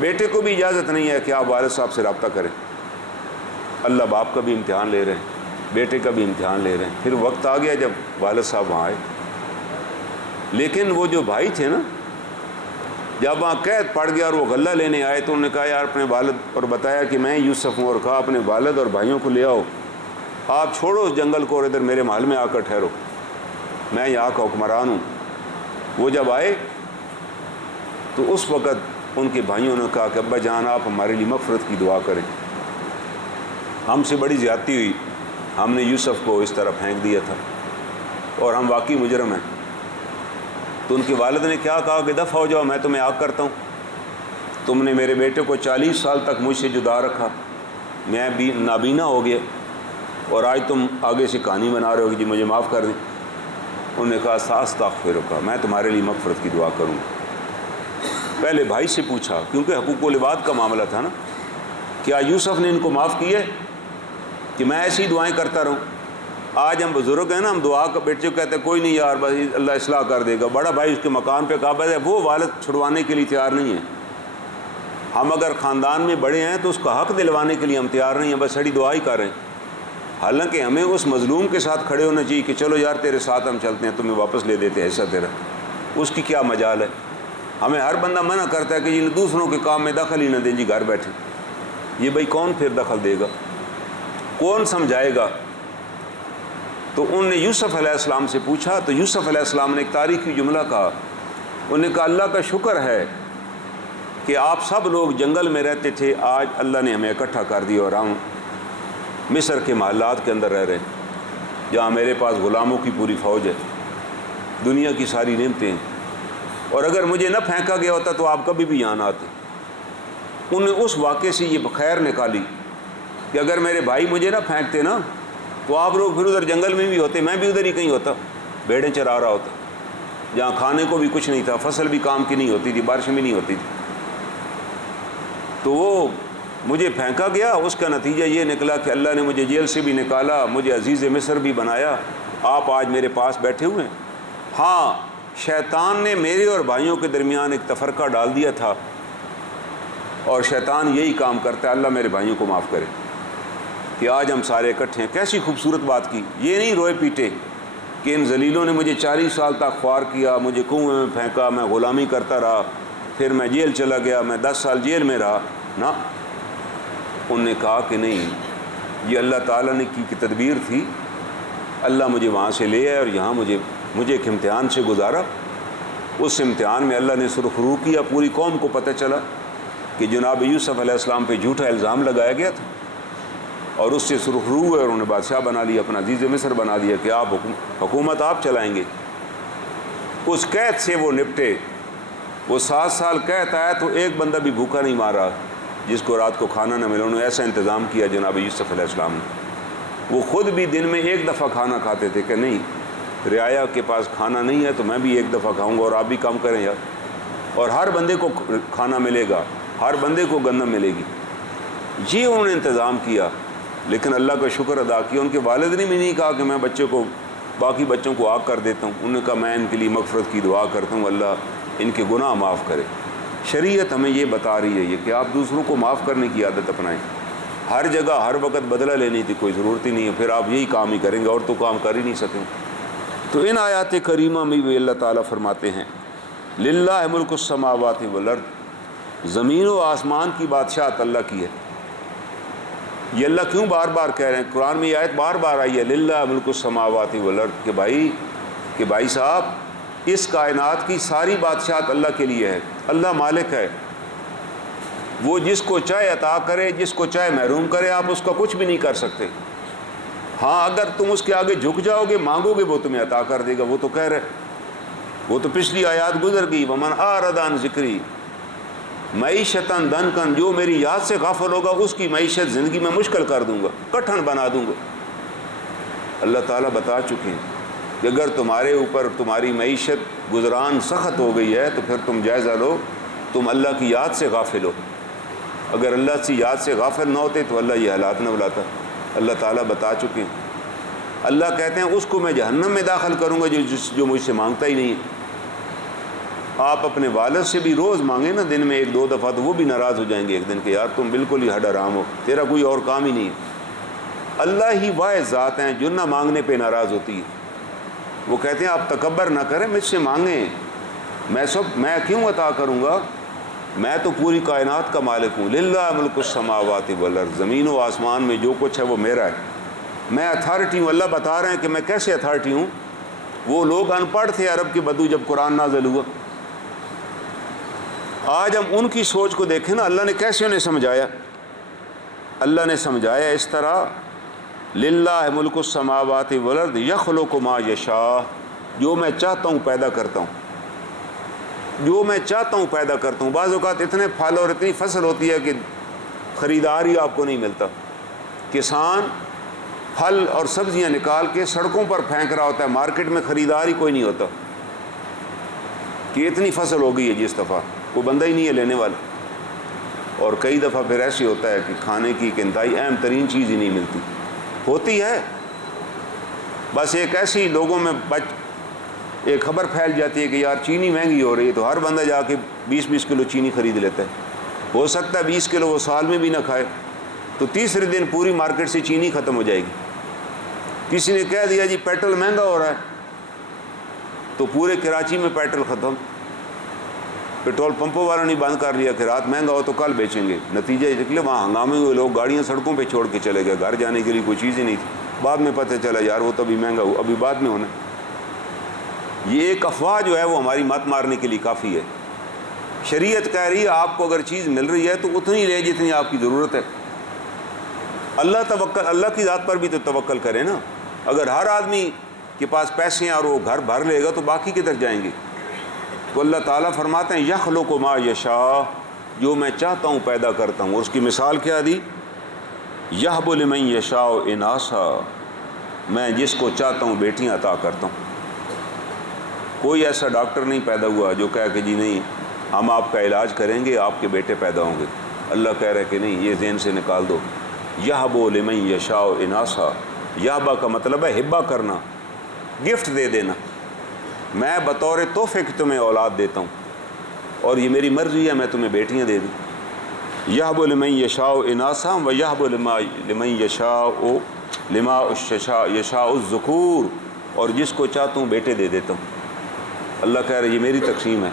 بیٹے کو بھی اجازت نہیں ہے کہ آپ والد صاحب سے رابطہ کریں. اللہ باپ کا بھی امتحان لے رہے ہیں, بیٹے کا بھی امتحان لے رہے ہیں. پھر وقت آ گیا جب والد صاحب وہاں آئے, لیکن وہ جو بھائی تھے نا, جب وہاں قید پڑ گیا اور وہ غلہ لینے آئے تو انہوں نے کہا یار اپنے والد, اور بتایا کہ میں یوسف ہوں, اور کہا اپنے والد اور بھائیوں کو لے آؤ, آپ چھوڑو اس جنگل کو اور ادھر میرے محل میں آ کر ٹھہرو, میں یہاں کا حکمران ہوں. وہ جب آئے تو اس وقت ان کے بھائیوں نے کہا کہ ابا جان آپ ہمارے لیے مغفرت کی دعا کریں, ہم سے بڑی زیادتی ہوئی, ہم نے یوسف کو اس طرح پھینک دیا تھا اور ہم واقعی مجرم ہیں. تو ان کے والد نے کیا کہا کہ دفع ہو جاؤ, میں تمہیں آگ کرتا ہوں. تم نے میرے بیٹے کو 40 سال تک مجھ سے جدا رکھا, میں بھی نابینا ہو گیا, اور آج تم آگے سے کہانی بنا رہے ہو کہ جی مجھے معاف کر دیں. انہوں نے کہا استغفرک, میں تمہارے لیے مغفرت کی دعا کروں. پہلے بھائی سے پوچھا, کیونکہ حقوق و لباد کا معاملہ تھا نا, کیا یوسف نے ان کو معاف کیا؟ کہ میں ایسی دعائیں کرتا رہوں. آج ہم بزرگ ہیں نا، ہم دعا کا بیٹے کو کہتے ہیں کوئی نہیں یار بس اللہ اصلاح کر دے گا، بڑا بھائی اس کے مکان پہ قابض ہے، وہ والد چھڑوانے کے لیے تیار نہیں ہے. ہم اگر خاندان میں بڑے ہیں تو اس کا حق دلوانے کے لیے ہم تیار نہیں ہیں، بس سڑی دعا ہی کر رہے ہیں. حالانکہ ہمیں اس مظلوم کے ساتھ کھڑے ہونا چاہیے کہ چلو یار تیرے ساتھ ہم چلتے ہیں، تمہیں واپس لے دیتے ہیں، ایسا تیرا اس کی کیا مجال ہے. ہمیں ہر بندہ منع کرتا ہے کہ جی دوسروں کے کام میں دخل ہی نہ دیں جی، گھر بیٹھے. یہ بھائی کون پھر دخل دے گا، کون سمجھائے گا؟ تو انہوں نے یوسف علیہ السلام سے پوچھا تو یوسف علیہ السلام نے ایک تاریخی جملہ کہا. انہوں نے کہا اللہ کا شکر ہے کہ آپ سب لوگ جنگل میں رہتے تھے، آج اللہ نے ہمیں اکٹھا کر دیا اور ہم مصر کے محلات کے اندر رہ رہے ہیں، جہاں میرے پاس غلاموں کی پوری فوج ہے، دنیا کی ساری نعمتیں ہیں، اور اگر مجھے نہ پھینکا گیا ہوتا تو آپ کبھی بھی یہاں نہ آتے. انہوں نے اس واقعے سے یہ خیر نکالی کہ اگر میرے بھائی مجھے نہ پھینکتے نا تو آپ لوگ پھر ادھر جنگل میں بھی ہوتے، میں بھی ادھر ہی کہیں ہوتا، بھیڑیں چرا رہا ہوتا، جہاں کھانے کو بھی کچھ نہیں تھا، فصل بھی کام کی نہیں ہوتی تھی، بارش بھی نہیں ہوتی تھی. تو وہ مجھے پھینکا گیا، اس کا نتیجہ یہ نکلا کہ اللہ نے مجھے جیل سے بھی نکالا، مجھے عزیز مصر بھی بنایا، آپ آج میرے پاس بیٹھے ہوئے ہیں. ہاں شیطان نے میرے اور بھائیوں کے درمیان ایک تفرقہ ڈال دیا تھا، اور شیطان یہی کام کرتا ہے. اللہ میرے بھائیوں کو معاف کرے کہ آج ہم سارے اکٹھے ہیں. کیسی خوبصورت بات کی. یہ نہیں روئے پیٹے کہ ان ذلیلوں نے مجھے 40 سال تک خوار کیا، مجھے کنویں میں پھینکا، میں غلامی کرتا رہا، پھر میں جیل چلا گیا، میں 10 سال جیل میں رہا. نا، انہوں نے کہا کہ نہیں، یہ اللہ تعالیٰ نے کی تدبیر تھی. اللہ مجھے وہاں سے لے آئے اور یہاں مجھے ایک امتحان سے گزارا. اس امتحان میں اللہ نے سرخ رو کیا، پوری قوم کو پتہ چلا کہ جناب یوسف علیہ السلام پہ جھوٹا الزام لگایا گیا تھا، اور اس سے سرخ رو ہوئے اور انہوں نے بادشاہ بنا لیا، اپنا عزیز مصر بنا دیا کہ آپ حکومت آپ چلائیں گے. اس قید سے وہ نپٹے. وہ 7 سال قید آیا تو ایک بندہ بھی بھوکا نہیں مارا جس کو رات کو کھانا نہ ملا. انہوں نے ایسا انتظام کیا جناب یوسف علیہ السلام نے. وہ خود بھی دن میں ایک دفعہ کھانا کھاتے تھے کہ نہیں رعایا کے پاس کھانا نہیں ہے تو میں بھی ایک دفعہ کھاؤں گا اور آپ بھی کم کریں یار. اور ہر بندے کو کھانا ملے گا، ہر بندے کو گندم ملے گی. یہ انہوں نے انتظام کیا. لیکن اللہ کا شکر ادا کیا. ان کے والد نے بھی نہیں کہا کہ میں باقی بچوں کو آگ کر دیتا ہوں. انہوں نے کہا میں ان کے لیے مغفرت کی دعا کرتا ہوں، اللہ ان کے گناہ معاف کرے. شریعت ہمیں یہ بتا رہی ہے یہ کہ آپ دوسروں کو معاف کرنے کی عادت اپنائیں. ہر جگہ ہر وقت بدلہ لینے کی کوئی ضرورت ہی نہیں ہے، پھر آپ یہی کام ہی کریں گے اور تو کام کر ہی نہیں سکیں. تو ان آیات کریمہ میں بھی اللہ تعالیٰ فرماتے ہیں للہ ملک السماوات والارض، زمین و آسمان کی بادشاہت اللہ کی ہے. یہ اللہ کیوں بار بار کہہ رہے ہیں؟ قرآن میں یہ آیت بار بار آئی ہے للہ ملک السماوات والارض، کہ بھائی صاحب اس کائنات کی ساری بادشاہت اللہ کے لیے ہے. اللہ مالک ہے، وہ جس کو چاہے عطا کرے، جس کو چاہے محروم کرے، آپ اس کا کچھ بھی نہیں کر سکتے. ہاں اگر تم اس کے آگے جھک جاؤ گے، مانگو گے، وہ تمہیں عطا کر دے گا. وہ تو کہہ رہے، وہ تو پچھلی آیات گزر گئی ومن اعرض عن ذکری معیشتاً ضنکاً، جو میری یاد سے غافل ہوگا اس کی معیشت زندگی میں مشکل کر دوں گا، کٹھن بنا دوں گا. اللہ تعالیٰ بتا چکے ہیں کہ اگر تمہارے اوپر تمہاری معیشت گزران سخت ہو گئی ہے تو پھر تم جائزہ لو، تم اللہ کی یاد سے غافل ہو. اگر اللہ کی یاد سے غافل نہ ہوتے تو اللہ یہ حالات نہ بلاتا. اللہ تعالیٰ بتا چکے ہیں. اللہ کہتے ہیں اس کو میں جہنم میں داخل کروں گا جو مجھ سے مانگتا ہی نہیں ہے. آپ اپنے والد سے بھی روز مانگیں نا، دن میں 1-2 دفعہ، تو وہ بھی ناراض ہو جائیں گے ایک دن کہ یار تم بالکل ہی ہڈ حرام ہو، تیرا کوئی اور کام ہی نہیں ہے. اللہ ہی واحد ذات ہیں جو نہ مانگنے پہ ناراض ہوتی ہے. وہ کہتے ہیں آپ تکبر نہ کریں، مجھ سے مانگیں، میں کیوں عطا کروں گا، میں تو پوری کائنات کا مالک ہوں. للہ ملک السماوات والارض، زمین و آسمان میں جو کچھ ہے وہ میرا ہے، میں اتھارٹی ہوں. اللہ بتا رہے ہیں کہ میں کیسے اتھارٹی ہوں. وہ لوگ ان پڑھ تھے عرب کے بدو جب قرآن نازل ہوا. آج ہم ان کی سوچ کو دیکھیں نا، اللہ نے کیسے انہیں سمجھایا. اللہ نے سمجھایا اس طرح للہ ملک السماوات والارض یخلق ما یشاء، جو میں چاہتا ہوں پیدا کرتا ہوں، جو میں چاہتا ہوں پیدا کرتا ہوں. بعض اوقات اتنے پھل اور اتنی فصل ہوتی ہے کہ خریدار ہی آپ کو نہیں ملتا. کسان پھل اور سبزیاں نکال کے سڑکوں پر پھینک رہا ہوتا ہے، مارکیٹ میں خریدار ہی کوئی نہیں ہوتا کہ اتنی فصل ہو گئی ہے جس دفعہ کوئی بندہ ہی نہیں ہے لینے والا. اور کئی دفعہ پھر ایسے ہوتا ہے کہ کھانے کی ایک انتہائی اہم ترین چیز ہی نہیں ملتی. ہوتی ہے، بس ایک ایسی لوگوں میں ایک خبر پھیل جاتی ہے کہ یار چینی مہنگی ہو رہی ہے، تو ہر بندہ جا کے 20 کلو چینی خرید لیتا ہے۔ ہو سکتا ہے 20 کلو وہ سال میں بھی نہ کھائے، تو تیسرے دن پوری مارکیٹ سے چینی ختم ہو جائے گی۔ کسی نے کہہ دیا جی پیٹرول مہنگا ہو رہا ہے، تو پورے کراچی میں پیٹرول ختم، پیٹرول پمپوں والوں نے بند کر لیا کہ رات مہنگا ہو تو کل بیچیں گے۔ نتیجہ یہ نکلے وہاں ہنگامے ہوئے، لوگ گاڑیاں سڑکوں پہ چھوڑ کے چلے گئے، گھر جانے کے لیے کوئی چیز ہی نہیں تھی۔ بعد میں پتہ چلا یار وہ تو ابھی مہنگا ہو، ابھی بعد میں ہونا۔ یہ ایک افواہ جو ہے وہ ہماری مت مارنے کے لیے کافی ہے۔ شریعت کہہ رہی ہے آپ کو اگر چیز مل رہی ہے تو اتنی لے جتنی آپ کی ضرورت ہے۔ اللہ کی ذات پر بھی تو توکل کرے نا۔ اگر ہر آدمی کے پاس پیسے ہیں اور وہ گھر بھر لے گا تو باقی کدھر جائیں گے؟ تو اللہ تعالیٰ فرماتے ہیں یخلق ما یشاء، جو میں چاہتا ہوں پیدا کرتا ہوں۔ اور اس کی مثال کیا دی؟ یہب لمن یشاء اناسا، میں جس کو چاہتا ہوں بیٹیاں عطا کرتا ہوں۔ کوئی ایسا ڈاکٹر نہیں پیدا ہوا جو کہے کہ جی نہیں ہم آپ کا علاج کریں گے آپ کے بیٹے پیدا ہوں گے۔ اللہ کہہ رہے کہ نہیں، یہ ذہن سے نکال دو۔ یہب لمن یشاء اناسا، یہبا کا مطلب ہے ہبہ کرنا، گفٹ دے دینا۔ میں بطور تحفے کی تمہیں اولاد دیتا ہوں اور یہ میری مرضی ہے میں تمہیں بیٹیاں دے دوں۔ یہب لمن یشاء اناسا و یہب لمن یشاء یشاء الذکور، اور جس کو چاہتا ہوں بیٹے دے دیتا ہوں۔ اللہ کہہ رہے یہ میری تقسیم ہے،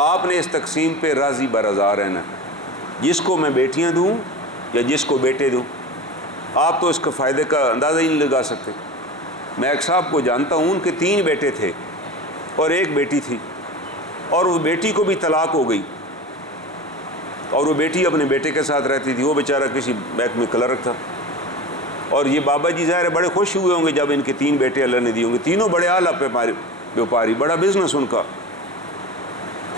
آپ نے اس تقسیم پہ راضی برضا رہنا، جس کو میں بیٹیاں دوں یا جس کو بیٹے دوں۔ آپ تو اس کے فائدے کا اندازہ ہی نہیں لگا سکتے۔ میں ایک صاحب کو جانتا ہوں، ان کے 3 بیٹے تھے اور 1 بیٹی تھی، اور وہ بیٹی کو بھی طلاق ہو گئی، اور وہ بیٹی اپنے بیٹے کے ساتھ رہتی تھی۔ وہ بیچارہ کسی بینک میں کلرک تھا، اور یہ بابا جی ظاہر بڑے خوش ہوئے ہوں گے جب ان کے 3 بیٹے اللہ نے دیے ہوں گے۔ تینوں بڑے اعلیٰ بیوپاری، بڑا بزنس ان کا۔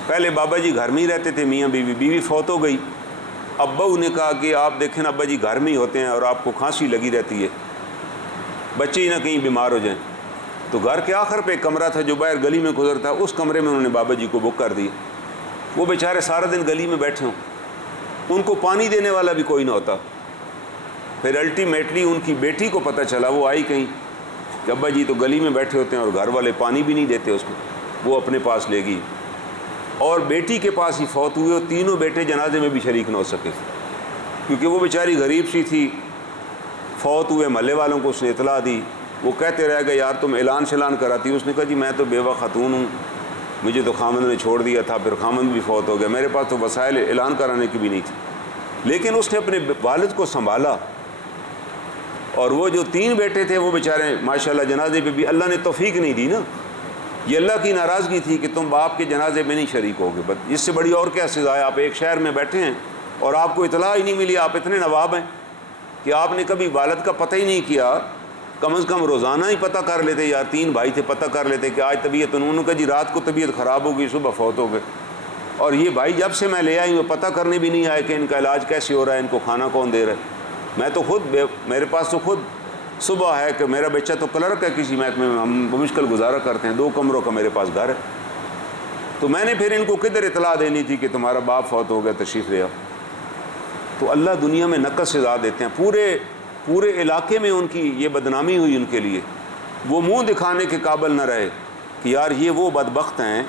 پہلے بابا جی گھر میں ہی رہتے تھے، میاں بیوی، بیوی فوت ہو گئی۔ ابا نے کہا کہ آپ دیکھیں ابا جی گھر میں ہی ہوتے ہیں اور آپ کو کھانسی لگی رہتی ہے، بچے ہی نہ کہیں بیمار ہو جائیں۔ تو گھر کے آخر پہ ایک کمرہ تھا جو باہر گلی میں گزرتا، اس کمرے میں انہوں نے بابا جی کو بک کر دیا۔ وہ بیچارے سارا دن گلی میں بیٹھے ہوں، ان کو پانی دینے والا بھی کوئی نہ ہوتا۔ پھر الٹیمیٹلی ان کی بیٹی کو پتہ چلا، وہ آئی کہیں کہ ابا جی تو گلی میں بیٹھے ہوتے ہیں اور گھر والے پانی بھی نہیں دیتے اس کو۔ وہ اپنے پاس لے گئی اور بیٹی کے پاس ہی فوت ہوئے، اور تینوں بیٹے جنازے میں بھی شریک نہ ہو سکے کیونکہ وہ بیچاری غریب سی تھی۔ فوت ہوئے، محلے والوں کو اس نے اطلاع دی، وہ کہتے رہ گئے یار تم اعلان شلان کراتی۔ اس نے کہا جی میں تو بیوہ خاتون ہوں، مجھے تو خامند نے چھوڑ دیا تھا، پھر خامند بھی فوت ہو گیا، میرے پاس تو وسائل اعلان کرانے کی بھی نہیں تھی۔ لیکن اس نے اپنے والد کو سنبھالا، اور وہ جو 3 بیٹے تھے وہ بیچارے ماشاءاللہ جنازے پہ بھی اللہ نے توفیق نہیں دی نا۔ یہ اللہ کی ناراضگی تھی کہ تم باپ کے جنازے میں نہیں شریک ہوگے۔ بس اس سے بڑی اور کیا سزا ہے؟ آپ ایک شہر میں بیٹھے ہیں اور آپ کو اطلاع ہی نہیں ملی، آپ اتنے نواب ہیں کہ آپ نے کبھی والد کا پتہ ہی نہیں کیا۔ کم از کم روزانہ ہی پتہ کر لیتے، یار 3 بھائی تھے، پتہ کر لیتے کہ آج طبیعت، انہوں نے کہا جی رات کو طبیعت خراب ہو گئی، صبح فوت ہو گئے۔ اور یہ بھائی جب سے میں لے آئی ہوں پتہ کرنے بھی نہیں آئے کہ ان کا علاج کیسے ہو رہا ہے، ان کو کھانا کون دے رہا ہے۔ میں تو خود میرے پاس تو خود صبح ہے کہ میرا بچہ تو کلرک ہے کسی محکمے میں، ہم بمشکل گزارا کرتے ہیں، 2 کمروں کا میرے پاس گھر ہے۔ تو میں نے پھر ان کو کدھر اطلاع دینی تھی کہ تمہارا باپ فوت ہو گیا، تشریف لے آؤ۔ تو اللہ دنیا میں نقص سزا دیتے ہیں، پورے علاقے میں ان کی یہ بدنامی ہوئی ان کے لیے۔ وہ منہ دکھانے کے قابل نہ رہے کہ یار یہ وہ بدبخت ہیں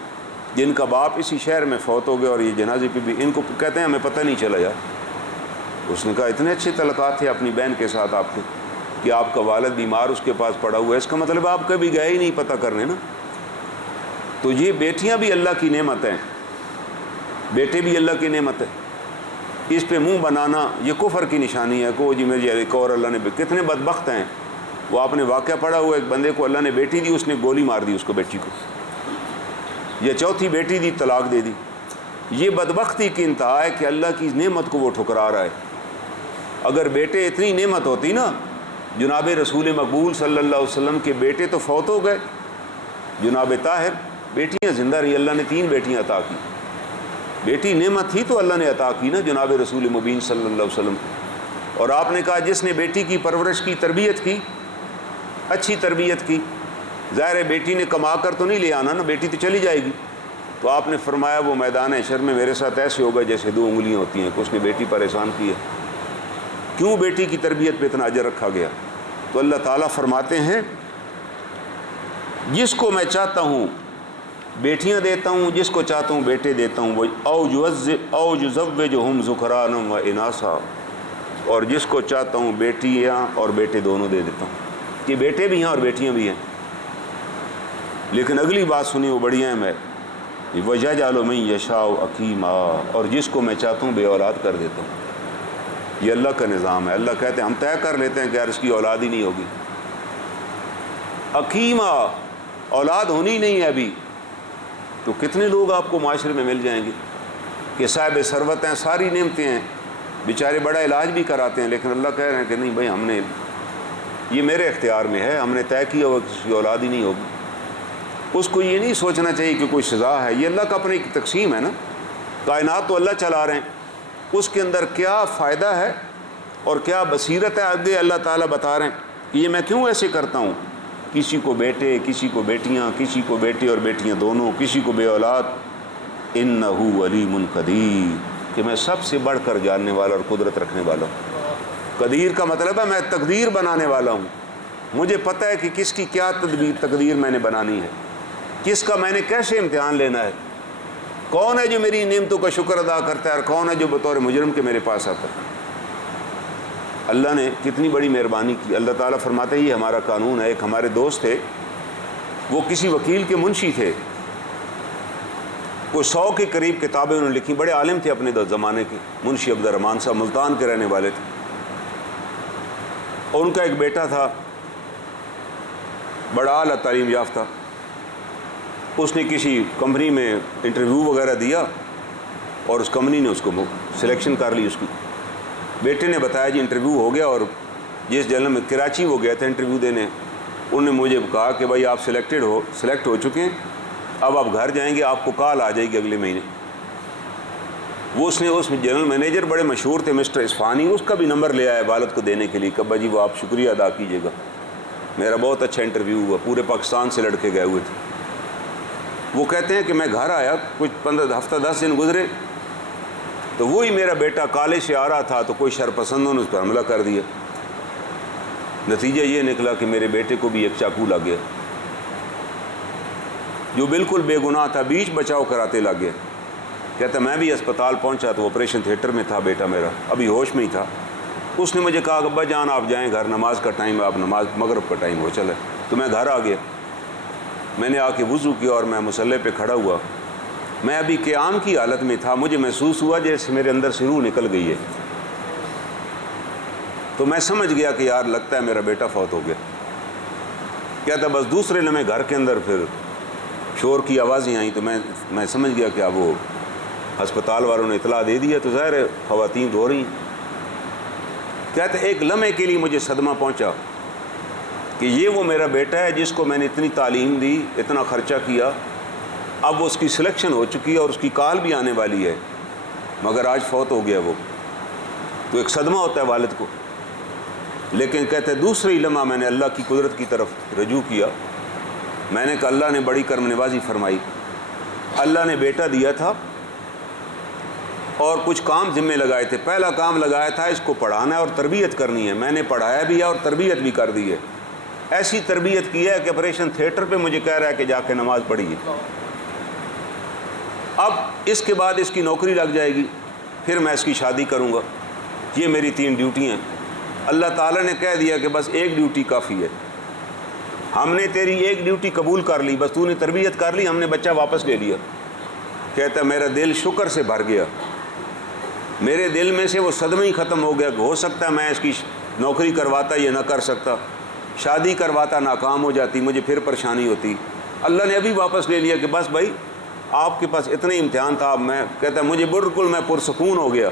جن کا باپ اسی شہر میں فوت ہو گیا اور یہ جنازے پہ بھی ان کو کہتے ہیں ہمیں پتہ نہیں چلا یار۔ اس نے کہا اتنے اچھے تعلقات تھے اپنی بہن کے ساتھ آپ کے کہ آپ کا والد بیمار اس کے پاس پڑا ہوا ہے، اس کا مطلب آپ کبھی گئے ہی نہیں پتہ کرنے نا۔ تو یہ بیٹیاں بھی اللہ کی نعمت ہیں، بیٹے بھی اللہ کی نعمت ہے۔ اس پہ منہ بنانا یہ کفر کی نشانی ہے کہ وہ جی میری ایک اور اللہ نے، کتنے بدبخت ہیں۔ وہ آپ نے واقعہ پڑھا ہوا، ایک بندے کو اللہ نے بیٹی دی، اس نے گولی مار دی اس کو، بیٹی کو، یا چوتھی بیٹی دی طلاق دے دی۔ یہ بدبختی کی انتہا ہے کہ اللہ کی نعمت کو وہ ٹھکرا رہا ہے۔ اگر بیٹے اتنی نعمت ہوتی نا، جناب رسول مقبول صلی اللہ علیہ وسلم کے بیٹے تو فوت ہو گئے، جناب طاہر، بیٹیاں زندہ رہی، اللہ نے 3 بیٹیاں عطا کی۔ بیٹی نعمت تھی تو اللہ نے عطا کی نا جناب رسول مبین صلی اللہ علیہ وسلم۔ اور آپ نے کہا جس نے بیٹی کی پرورش کی، تربیت کی، اچھی تربیت کی، ظاہر ہے بیٹی نے کما کر تو نہیں لے آنا نا، بیٹی تو چلی جائے گی۔ تو آپ نے فرمایا وہ میدان حشر میں میرے ساتھ ایسے ہوگا جیسے 2 انگلیاں ہوتی ہیں کہ اس نے بیٹی پر احسان کیا۔ کیوں بیٹی کی تربیت پہ اتنا اجر رکھا گیا؟ تو اللہ تعالیٰ فرماتے ہیں جس کو میں چاہتا ہوں بیٹیاں دیتا ہوں، جس کو چاہتا ہوں بیٹے دیتا ہوں، وہ او یزوجہم ذکرانا و اناثا، اور جس کو چاہتا ہوں بیٹیاں اور بیٹے دونوں دے دیتا ہوں، کہ بیٹے بھی ہیں اور بیٹیاں بھی ہیں۔ لیکن اگلی بات سنی، وہ بڑی اہم ہے، وَيَجْعَلُ مَن يَشَاءُ عَقِيمًا، اور جس کو میں چاہتا ہوں بے اولاد کر دیتا ہوں۔ یہ اللہ کا نظام ہے۔ اللہ کہتے ہیں ہم طے کر لیتے ہیں کہ یار اس کی اولاد ہی نہیں ہوگی۔ عقیمہ، اولاد ہونی نہیں ہے ابھی، تو کتنے لوگ آپ کو معاشرے میں مل جائیں گے کہ صاحب ثروت ہیں، ساری نعمتیں ہیں، بیچارے بڑا علاج بھی کراتے ہیں، لیکن اللہ کہہ رہے ہیں کہ نہیں بھائی، ہم نے یہ میرے اختیار میں ہے، ہم نے طے کیا ہوا کہ اس کی اولاد ہی نہیں ہوگی۔ اس کو یہ نہیں سوچنا چاہیے کہ کوئی سزا ہے، یہ اللہ کا اپنی ایک تقسیم ہے نا، کائنات تو اللہ چلا رہے ہیں، اس کے اندر کیا فائدہ ہے اور کیا بصیرت ہے آگے اللہ تعالیٰ بتا رہے ہیں کہ یہ میں کیوں ایسے کرتا ہوں، کسی کو بیٹے، کسی کو بیٹیاں، کسی کو بیٹے اور بیٹیاں دونوں، کسی کو بے اولاد۔ انہ علیم قدیر، کہ میں سب سے بڑھ کر جاننے والا اور قدرت رکھنے والا ہوں۔ قدیر کا مطلب ہے میں تقدیر بنانے والا ہوں، مجھے پتہ ہے کہ کس کی کیا تقدیر میں نے بنانی ہے، کس کا میں نے کیسے امتحان لینا ہے، کون ہے جو میری نعمتوں کا شکر ادا کرتا ہے اور کون ہے جو بطور مجرم کے میرے پاس آتا ہے۔ اللہ نے کتنی بڑی مہربانی کی۔ اللہ تعالیٰ فرماتے ہیں یہ ہمارا قانون ہے۔ ایک ہمارے دوست تھے، وہ کسی وکیل کے منشی تھے، وہ 100 کے قریب کتابیں انہوں نے لکھی، بڑے عالم تھے اپنے زمانے کے، منشی عبد الرحمن صاحب، ملتان کے رہنے والے تھے، اور ان کا ایک بیٹا تھا بڑا اعلیٰ تعلیم یافتہ۔ اس نے کسی کمپنی میں انٹرویو وغیرہ دیا اور اس کمپنی نے اس کو سلیکشن کر لی۔ اس کی بیٹے نے بتایا جی انٹرویو ہو گیا، اور جس جنرل میں کراچی وہ گیا تھا انٹرویو دینے، انہوں نے مجھے کہا کہ بھائی آپ سلیکٹ ہو چکے ہیں، اب آپ گھر جائیں گے، آپ کو کال آ جائے گی اگلے مہینے۔ وہ اس جنرل مینیجر بڑے مشہور تھے مسٹر اصفہانی، اس کا بھی نمبر لے آیا والد کو دینے کے لیے کہ ابا جی وہ آپ شکریہ ادا کیجیے گا، میرا بہت اچھا انٹرویو ہوا، پورے پاکستان سے لڑکے گئے ہوئے تھے۔ وہ کہتے ہیں کہ میں گھر آیا، کچھ 15 ہفتہ 10 دن گزرے تو وہی میرا بیٹا کالج سے آ رہا تھا تو کوئی شرپسندوں نے اس پر حملہ کر دیا۔ نتیجہ یہ نکلا کہ میرے بیٹے کو بھی ایک چاقو لگ گیا، جو بالکل بے گناہ تھا، بیچ بچاؤ کراتے لگ گیا۔ کہتا میں بھی اسپتال پہنچا تو آپریشن تھیٹر میں تھا بیٹا میرا، ابھی ہوش میں ہی تھا۔ اس نے مجھے کہا ابا جان آپ جائیں گھر، نماز کا ٹائم ہے، آپ نماز مغرب کا ٹائم ہو چلے۔ تو میں گھر آ گیا، میں نے آ کے وضو کیا اور میں مصلی پہ کھڑا ہوا، میں ابھی قیام کی حالت میں تھا، مجھے محسوس ہوا جیسے میرے اندر سے روح نکل گئی ہے، تو میں سمجھ گیا کہ یار لگتا ہے میرا بیٹا فوت ہو گیا۔ کہتا بس دوسرے لمحے گھر کے اندر پھر شور کی آوازیں آئیں تو میں سمجھ گیا کہ اب وہ ہسپتال والوں نے اطلاع دے دی ہے، تو ظاہر ہے خواتین رو رہی ہیں۔ کہتے ایک لمحے کے لیے مجھے صدمہ پہنچا کہ یہ وہ میرا بیٹا ہے جس کو میں نے اتنی تعلیم دی، اتنا خرچہ کیا، اب اس کی سلیکشن ہو چکی ہے اور اس کی کال بھی آنے والی ہے، مگر آج فوت ہو گیا وہ۔ تو ایک صدمہ ہوتا ہے والد کو۔ لیکن کہتے دوسری لمحہ میں نے اللہ کی قدرت کی طرف رجوع کیا، میں نے کہا اللہ نے بڑی کرم نوازی فرمائی، اللہ نے بیٹا دیا تھا اور کچھ کام ذمہ لگائے تھے۔ پہلا کام لگایا تھا اس کو پڑھانا ہے اور تربیت کرنی ہے، میں نے پڑھایا بھی ہے اور تربیت بھی کر دی ہے، ایسی تربیت کی ہے کہ آپریشن تھیٹر پہ مجھے کہہ رہا ہے کہ جا کے نماز پڑھیے۔ اب اس کے بعد اس کی نوکری لگ جائے گی، پھر میں اس کی شادی کروں گا، یہ میری 3 ڈیوٹی ہیں۔ اللہ تعالیٰ نے کہہ دیا کہ بس ایک ڈیوٹی کافی ہے، ہم نے تیری ایک ڈیوٹی قبول کر لی، بس تو نے تربیت کر لی، ہم نے بچہ واپس لے لیا۔ کہتا میرا دل شکر سے بھر گیا، میرے دل میں سے وہ صدمہ ہی ختم ہو گیا کہ ہو سکتا ہے میں اس کی نوکری کرواتا یہ نہ کر سکتا، شادی کرواتا ناکام ہو جاتی، مجھے پھر پریشانی ہوتی۔ اللہ نے ابھی واپس لے لیا کہ بس بھائی آپ کے پاس اتنے امتحان تھا، اب میں کہتا مجھے بالکل میں پرسکون ہو گیا۔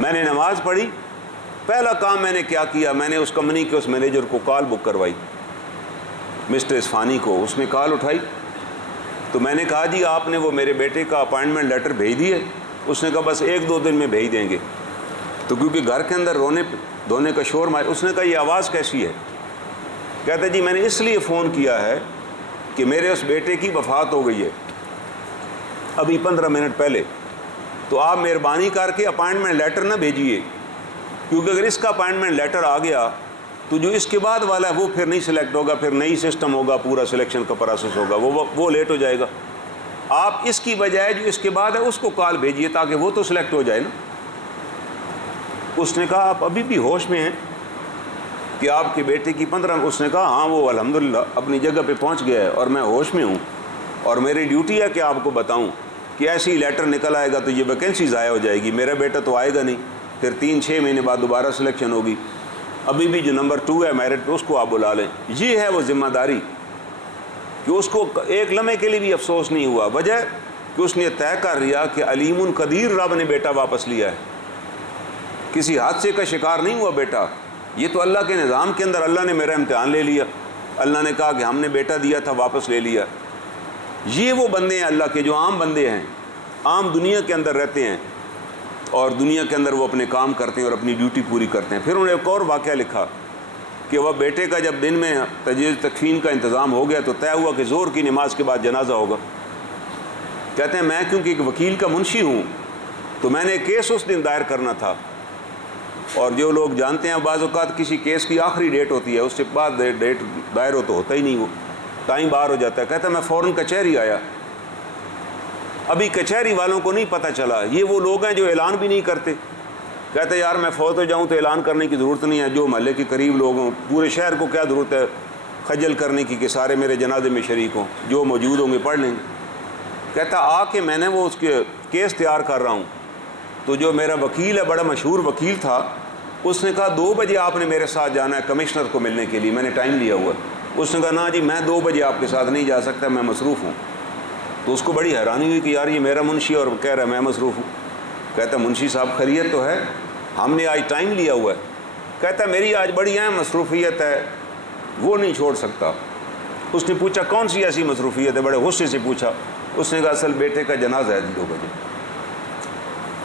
میں نے نماز پڑھی، پہلا کام میں نے کیا کیا، میں نے اس کمپنی کے اس مینیجر کو کال بک کروائی، مسٹر اصفہانی کو۔ اس نے کال اٹھائی تو میں نے کہا جی آپ نے وہ میرے بیٹے کا اپائنٹمنٹ لیٹر بھیج دیے؟ اس نے کہا بس 1-2 دن میں بھیج دیں گے۔ تو کیونکہ گھر کے اندر رونے دھونے کا شور اس نے کہا یہ آواز کیسی ہے؟ کہتا جی میں نے اس لیے فون کیا ہے کہ میرے اس بیٹے کی وفات ہو گئی ہے ابھی 15 منٹ پہلے، تو آپ مہربانی کر کے اپائنٹمنٹ لیٹر نہ بھیجیے، کیونکہ اگر اس کا اپائنٹمنٹ لیٹر آ گیا تو جو اس کے بعد والا ہے وہ پھر نہیں سلیکٹ ہوگا، پھر نئی سسٹم ہوگا، پورا سلیکشن کا پروسیس ہوگا، وہ لیٹ ہو جائے گا۔ آپ اس کی بجائے جو اس کے بعد ہے اس کو کال بھیجیے تاکہ وہ تو سلیکٹ ہو جائے نا۔ اس نے کہا آپ ابھی بھی ہوش میں ہیں کہ آپ کے بیٹے کی 15، اس نے کہا ہاں وہ الحمدللہ اپنی جگہ پہ پہنچ گیا ہے اور میں ہوش میں ہوں، اور میری ڈیوٹی ہے کہ آپ کو بتاؤں کہ ایسے ہی لیٹر نکل آئے گا تو یہ ویکینسی ضائع ہو جائے گی، میرا بیٹا تو آئے گا نہیں، پھر 3-6 مہینے بعد دوبارہ سلیکشن ہوگی، ابھی بھی جو نمبر 2 ہے میرٹ پہ اس کو آپ بلا لیں۔ یہ ہے وہ ذمہ داری کہ اس کو ایک لمحے کے لیے بھی افسوس نہیں ہوا، وجہ کہ اس نے طے کر لیا کہ علیم قدیر رب نے بیٹا واپس لیا ہے، کسی حادثے کا شکار نہیں ہوا بیٹا، یہ تو اللہ کے نظام کے اندر اللہ نے میرا امتحان لے لیا، اللہ نے کہا کہ ہم نے بیٹا دیا تھا واپس لے لیا۔ یہ وہ بندے ہیں اللہ کے جو عام بندے ہیں، عام دنیا کے اندر رہتے ہیں اور دنیا کے اندر وہ اپنے کام کرتے ہیں اور اپنی ڈیوٹی پوری کرتے ہیں۔ پھر انہوں نے ایک اور واقعہ لکھا کہ وہ بیٹے کا جب دن میں تجہیز تکفین کا انتظام ہو گیا تو طے ہوا کہ ظہر کی نماز کے بعد جنازہ ہوگا۔ کہتے ہیں میں کیونکہ ایک وکیل کا منشی ہوں تو میں نے ایک کیس اس دن دائر کرنا تھا، اور جو لوگ جانتے ہیں بعض اوقات کسی کیس کی آخری ڈیٹ ہوتی ہے، اس سے بعد ڈیٹ دائر ہو تو ہوتا ہی نہیں، وہ ٹائم باہر ہو جاتا ہے۔ کہتا ہے میں فوراً کچہری آیا، ابھی کچہری والوں کو نہیں پتہ چلا، یہ وہ لوگ ہیں جو اعلان بھی نہیں کرتے۔ کہتے یار میں فوت ہو جاؤں تو اعلان کرنے کی ضرورت نہیں ہے، جو محلے کے قریب لوگ ہوں، پورے شہر کو کیا ضرورت ہے خجل کرنے کی کہ سارے میرے جنازے میں شریک ہوں، جو موجود ہوں گے پڑھ لیں گے۔ کہتا آ کے میں نے وہ اس کے کیس تیار کر رہا ہوں تو جو میرا وکیل ہے، بڑا مشہور وکیل تھا، اس نے کہا 2 بجے آپ نے میرے ساتھ جانا ہے کمشنر کو ملنے کے لیے، میں نے ٹائم لیا ہوا ہے۔ اس نے کہا نا جی میں 2 بجے آپ کے ساتھ نہیں جا سکتا، میں مصروف ہوں۔ تو اس کو بڑی حیرانی ہوئی کہ یار یہ میرا منشی اور کہہ رہا ہے میں مصروف ہوں۔ کہتا منشی صاحب خیریت تو ہے، ہم نے آج ٹائم لیا ہوا ہے۔ کہتا میری آج بڑی اہم مصروفیت ہے، وہ نہیں چھوڑ سکتا۔ اس نے پوچھا کون سی ایسی مصروفیت ہے، بڑے غصے سے پوچھا۔ اس نے کہا اصل بیٹے کا جنازہ ہے 2 بجے۔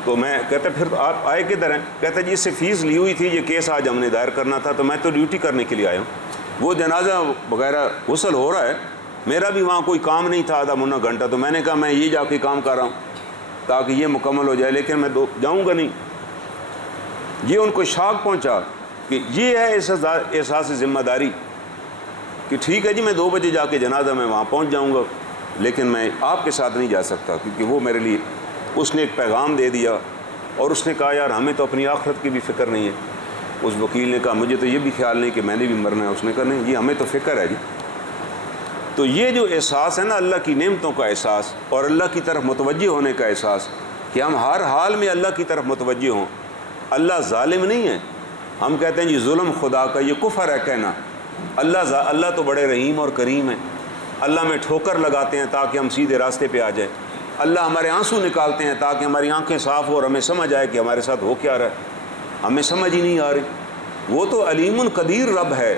تو میں کہتا پھر آپ آئے کدھر ہیں؟ کہتا جی اس سے فیس لی ہوئی تھی، یہ کیس آج ہم نے دائر کرنا تھا تو میں تو ڈیوٹی کرنے کے لیے آیا ہوں، وہ جنازہ وغیرہ غسل ہو رہا ہے، میرا بھی وہاں کوئی کام نہیں تھا آدھا منا گھنٹہ، تو میں نے کہا میں یہ جا کے کام کر رہا ہوں تاکہ یہ مکمل ہو جائے، لیکن میں جاؤں گا نہیں۔ یہ ان کو شاک پہنچا کہ یہ ہے احساس ذمہ داری کہ ٹھیک ہے جی میں 2 بجے جا کے جنازہ میں وہاں پہنچ جاؤں گا، لیکن میں آپ کے ساتھ نہیں جا سکتا کیونکہ وہ میرے لیے۔ اس نے ایک پیغام دے دیا اور اس نے کہا یار ہمیں تو اپنی آخرت کی بھی فکر نہیں ہے۔ اس وکیل نے کہا مجھے تو یہ بھی خیال نہیں کہ میں نے بھی مرنا ہے۔ اس نے کہا نہیں یہ ہمیں تو فکر ہے جی۔ تو یہ جو احساس ہے نا اللہ کی نعمتوں کا احساس اور اللہ کی طرف متوجہ ہونے کا احساس کہ ہم ہر حال میں اللہ کی طرف متوجہ ہوں۔ اللہ ظالم نہیں ہے، ہم کہتے ہیں جی ظلم خدا کا، یہ کفر ہے کہنا۔ اللہ تو بڑے رحیم اور کریم ہیں، اللہ میں ٹھوکر لگاتے ہیں تاکہ ہم سیدھے راستے پہ آ جائیں، اللہ ہمارے آنسو نکالتے ہیں تاکہ ہماری آنکھیں صاف ہو اور ہمیں سمجھ آئے کہ ہمارے ساتھ ہو کیا رہا ہے، ہمیں سمجھ ہی نہیں آ رہی۔ وہ تو علیم قدیر رب ہے،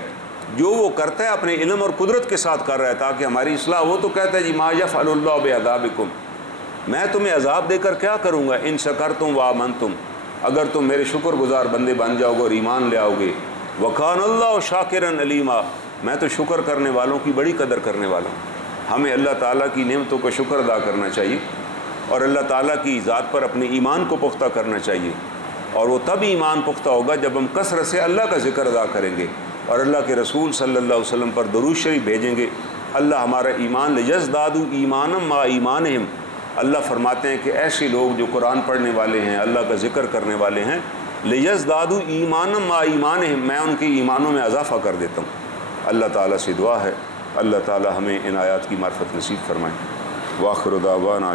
جو وہ کرتا ہے اپنے علم اور قدرت کے ساتھ کر رہا ہے تاکہ ہماری اصلاح۔ وہ تو کہتا ہے جی ما یفعل اللہ بعذابکم، میں تمہیں عذاب دے کر کیا کروں گا، ان شکرتم وآمنتم، اگر تم میرے شکر گزار بندے بن جاؤ گے اور ایمان لے آؤ گے۔ وکان اللہ شاکرا علیما، میں تو شکر کرنے والوں کی بڑی قدر کرنے والا ہوں۔ ہمیں اللہ تعالیٰ کی نعمتوں کا شکر ادا کرنا چاہیے اور اللہ تعالیٰ کی ذات پر اپنے ایمان کو پختہ کرنا چاہیے، اور وہ تب ایمان پختہ ہوگا جب ہم کثرت سے اللہ کا ذکر ادا کریں گے اور اللہ کے رسول صلی اللہ علیہ وسلم پر درود شریف بھیجیں گے۔ اللہ ہمارا ایمان لیزدادوا ایمانا مع ایمانہم، اللہ فرماتے ہیں کہ ایسے لوگ جو قرآن پڑھنے والے ہیں، اللہ کا ذکر کرنے والے ہیں، لیزدادوا ایمانا مع ایمانہم، میں ان کے ایمانوں میں اضافہ کر دیتا ہوں۔ اللہ تعالیٰ سے دعا ہے اللہ تعالیٰ ہمیں ان آیات کی معرفت نصیب فرمائے۔ وآخر دعوانا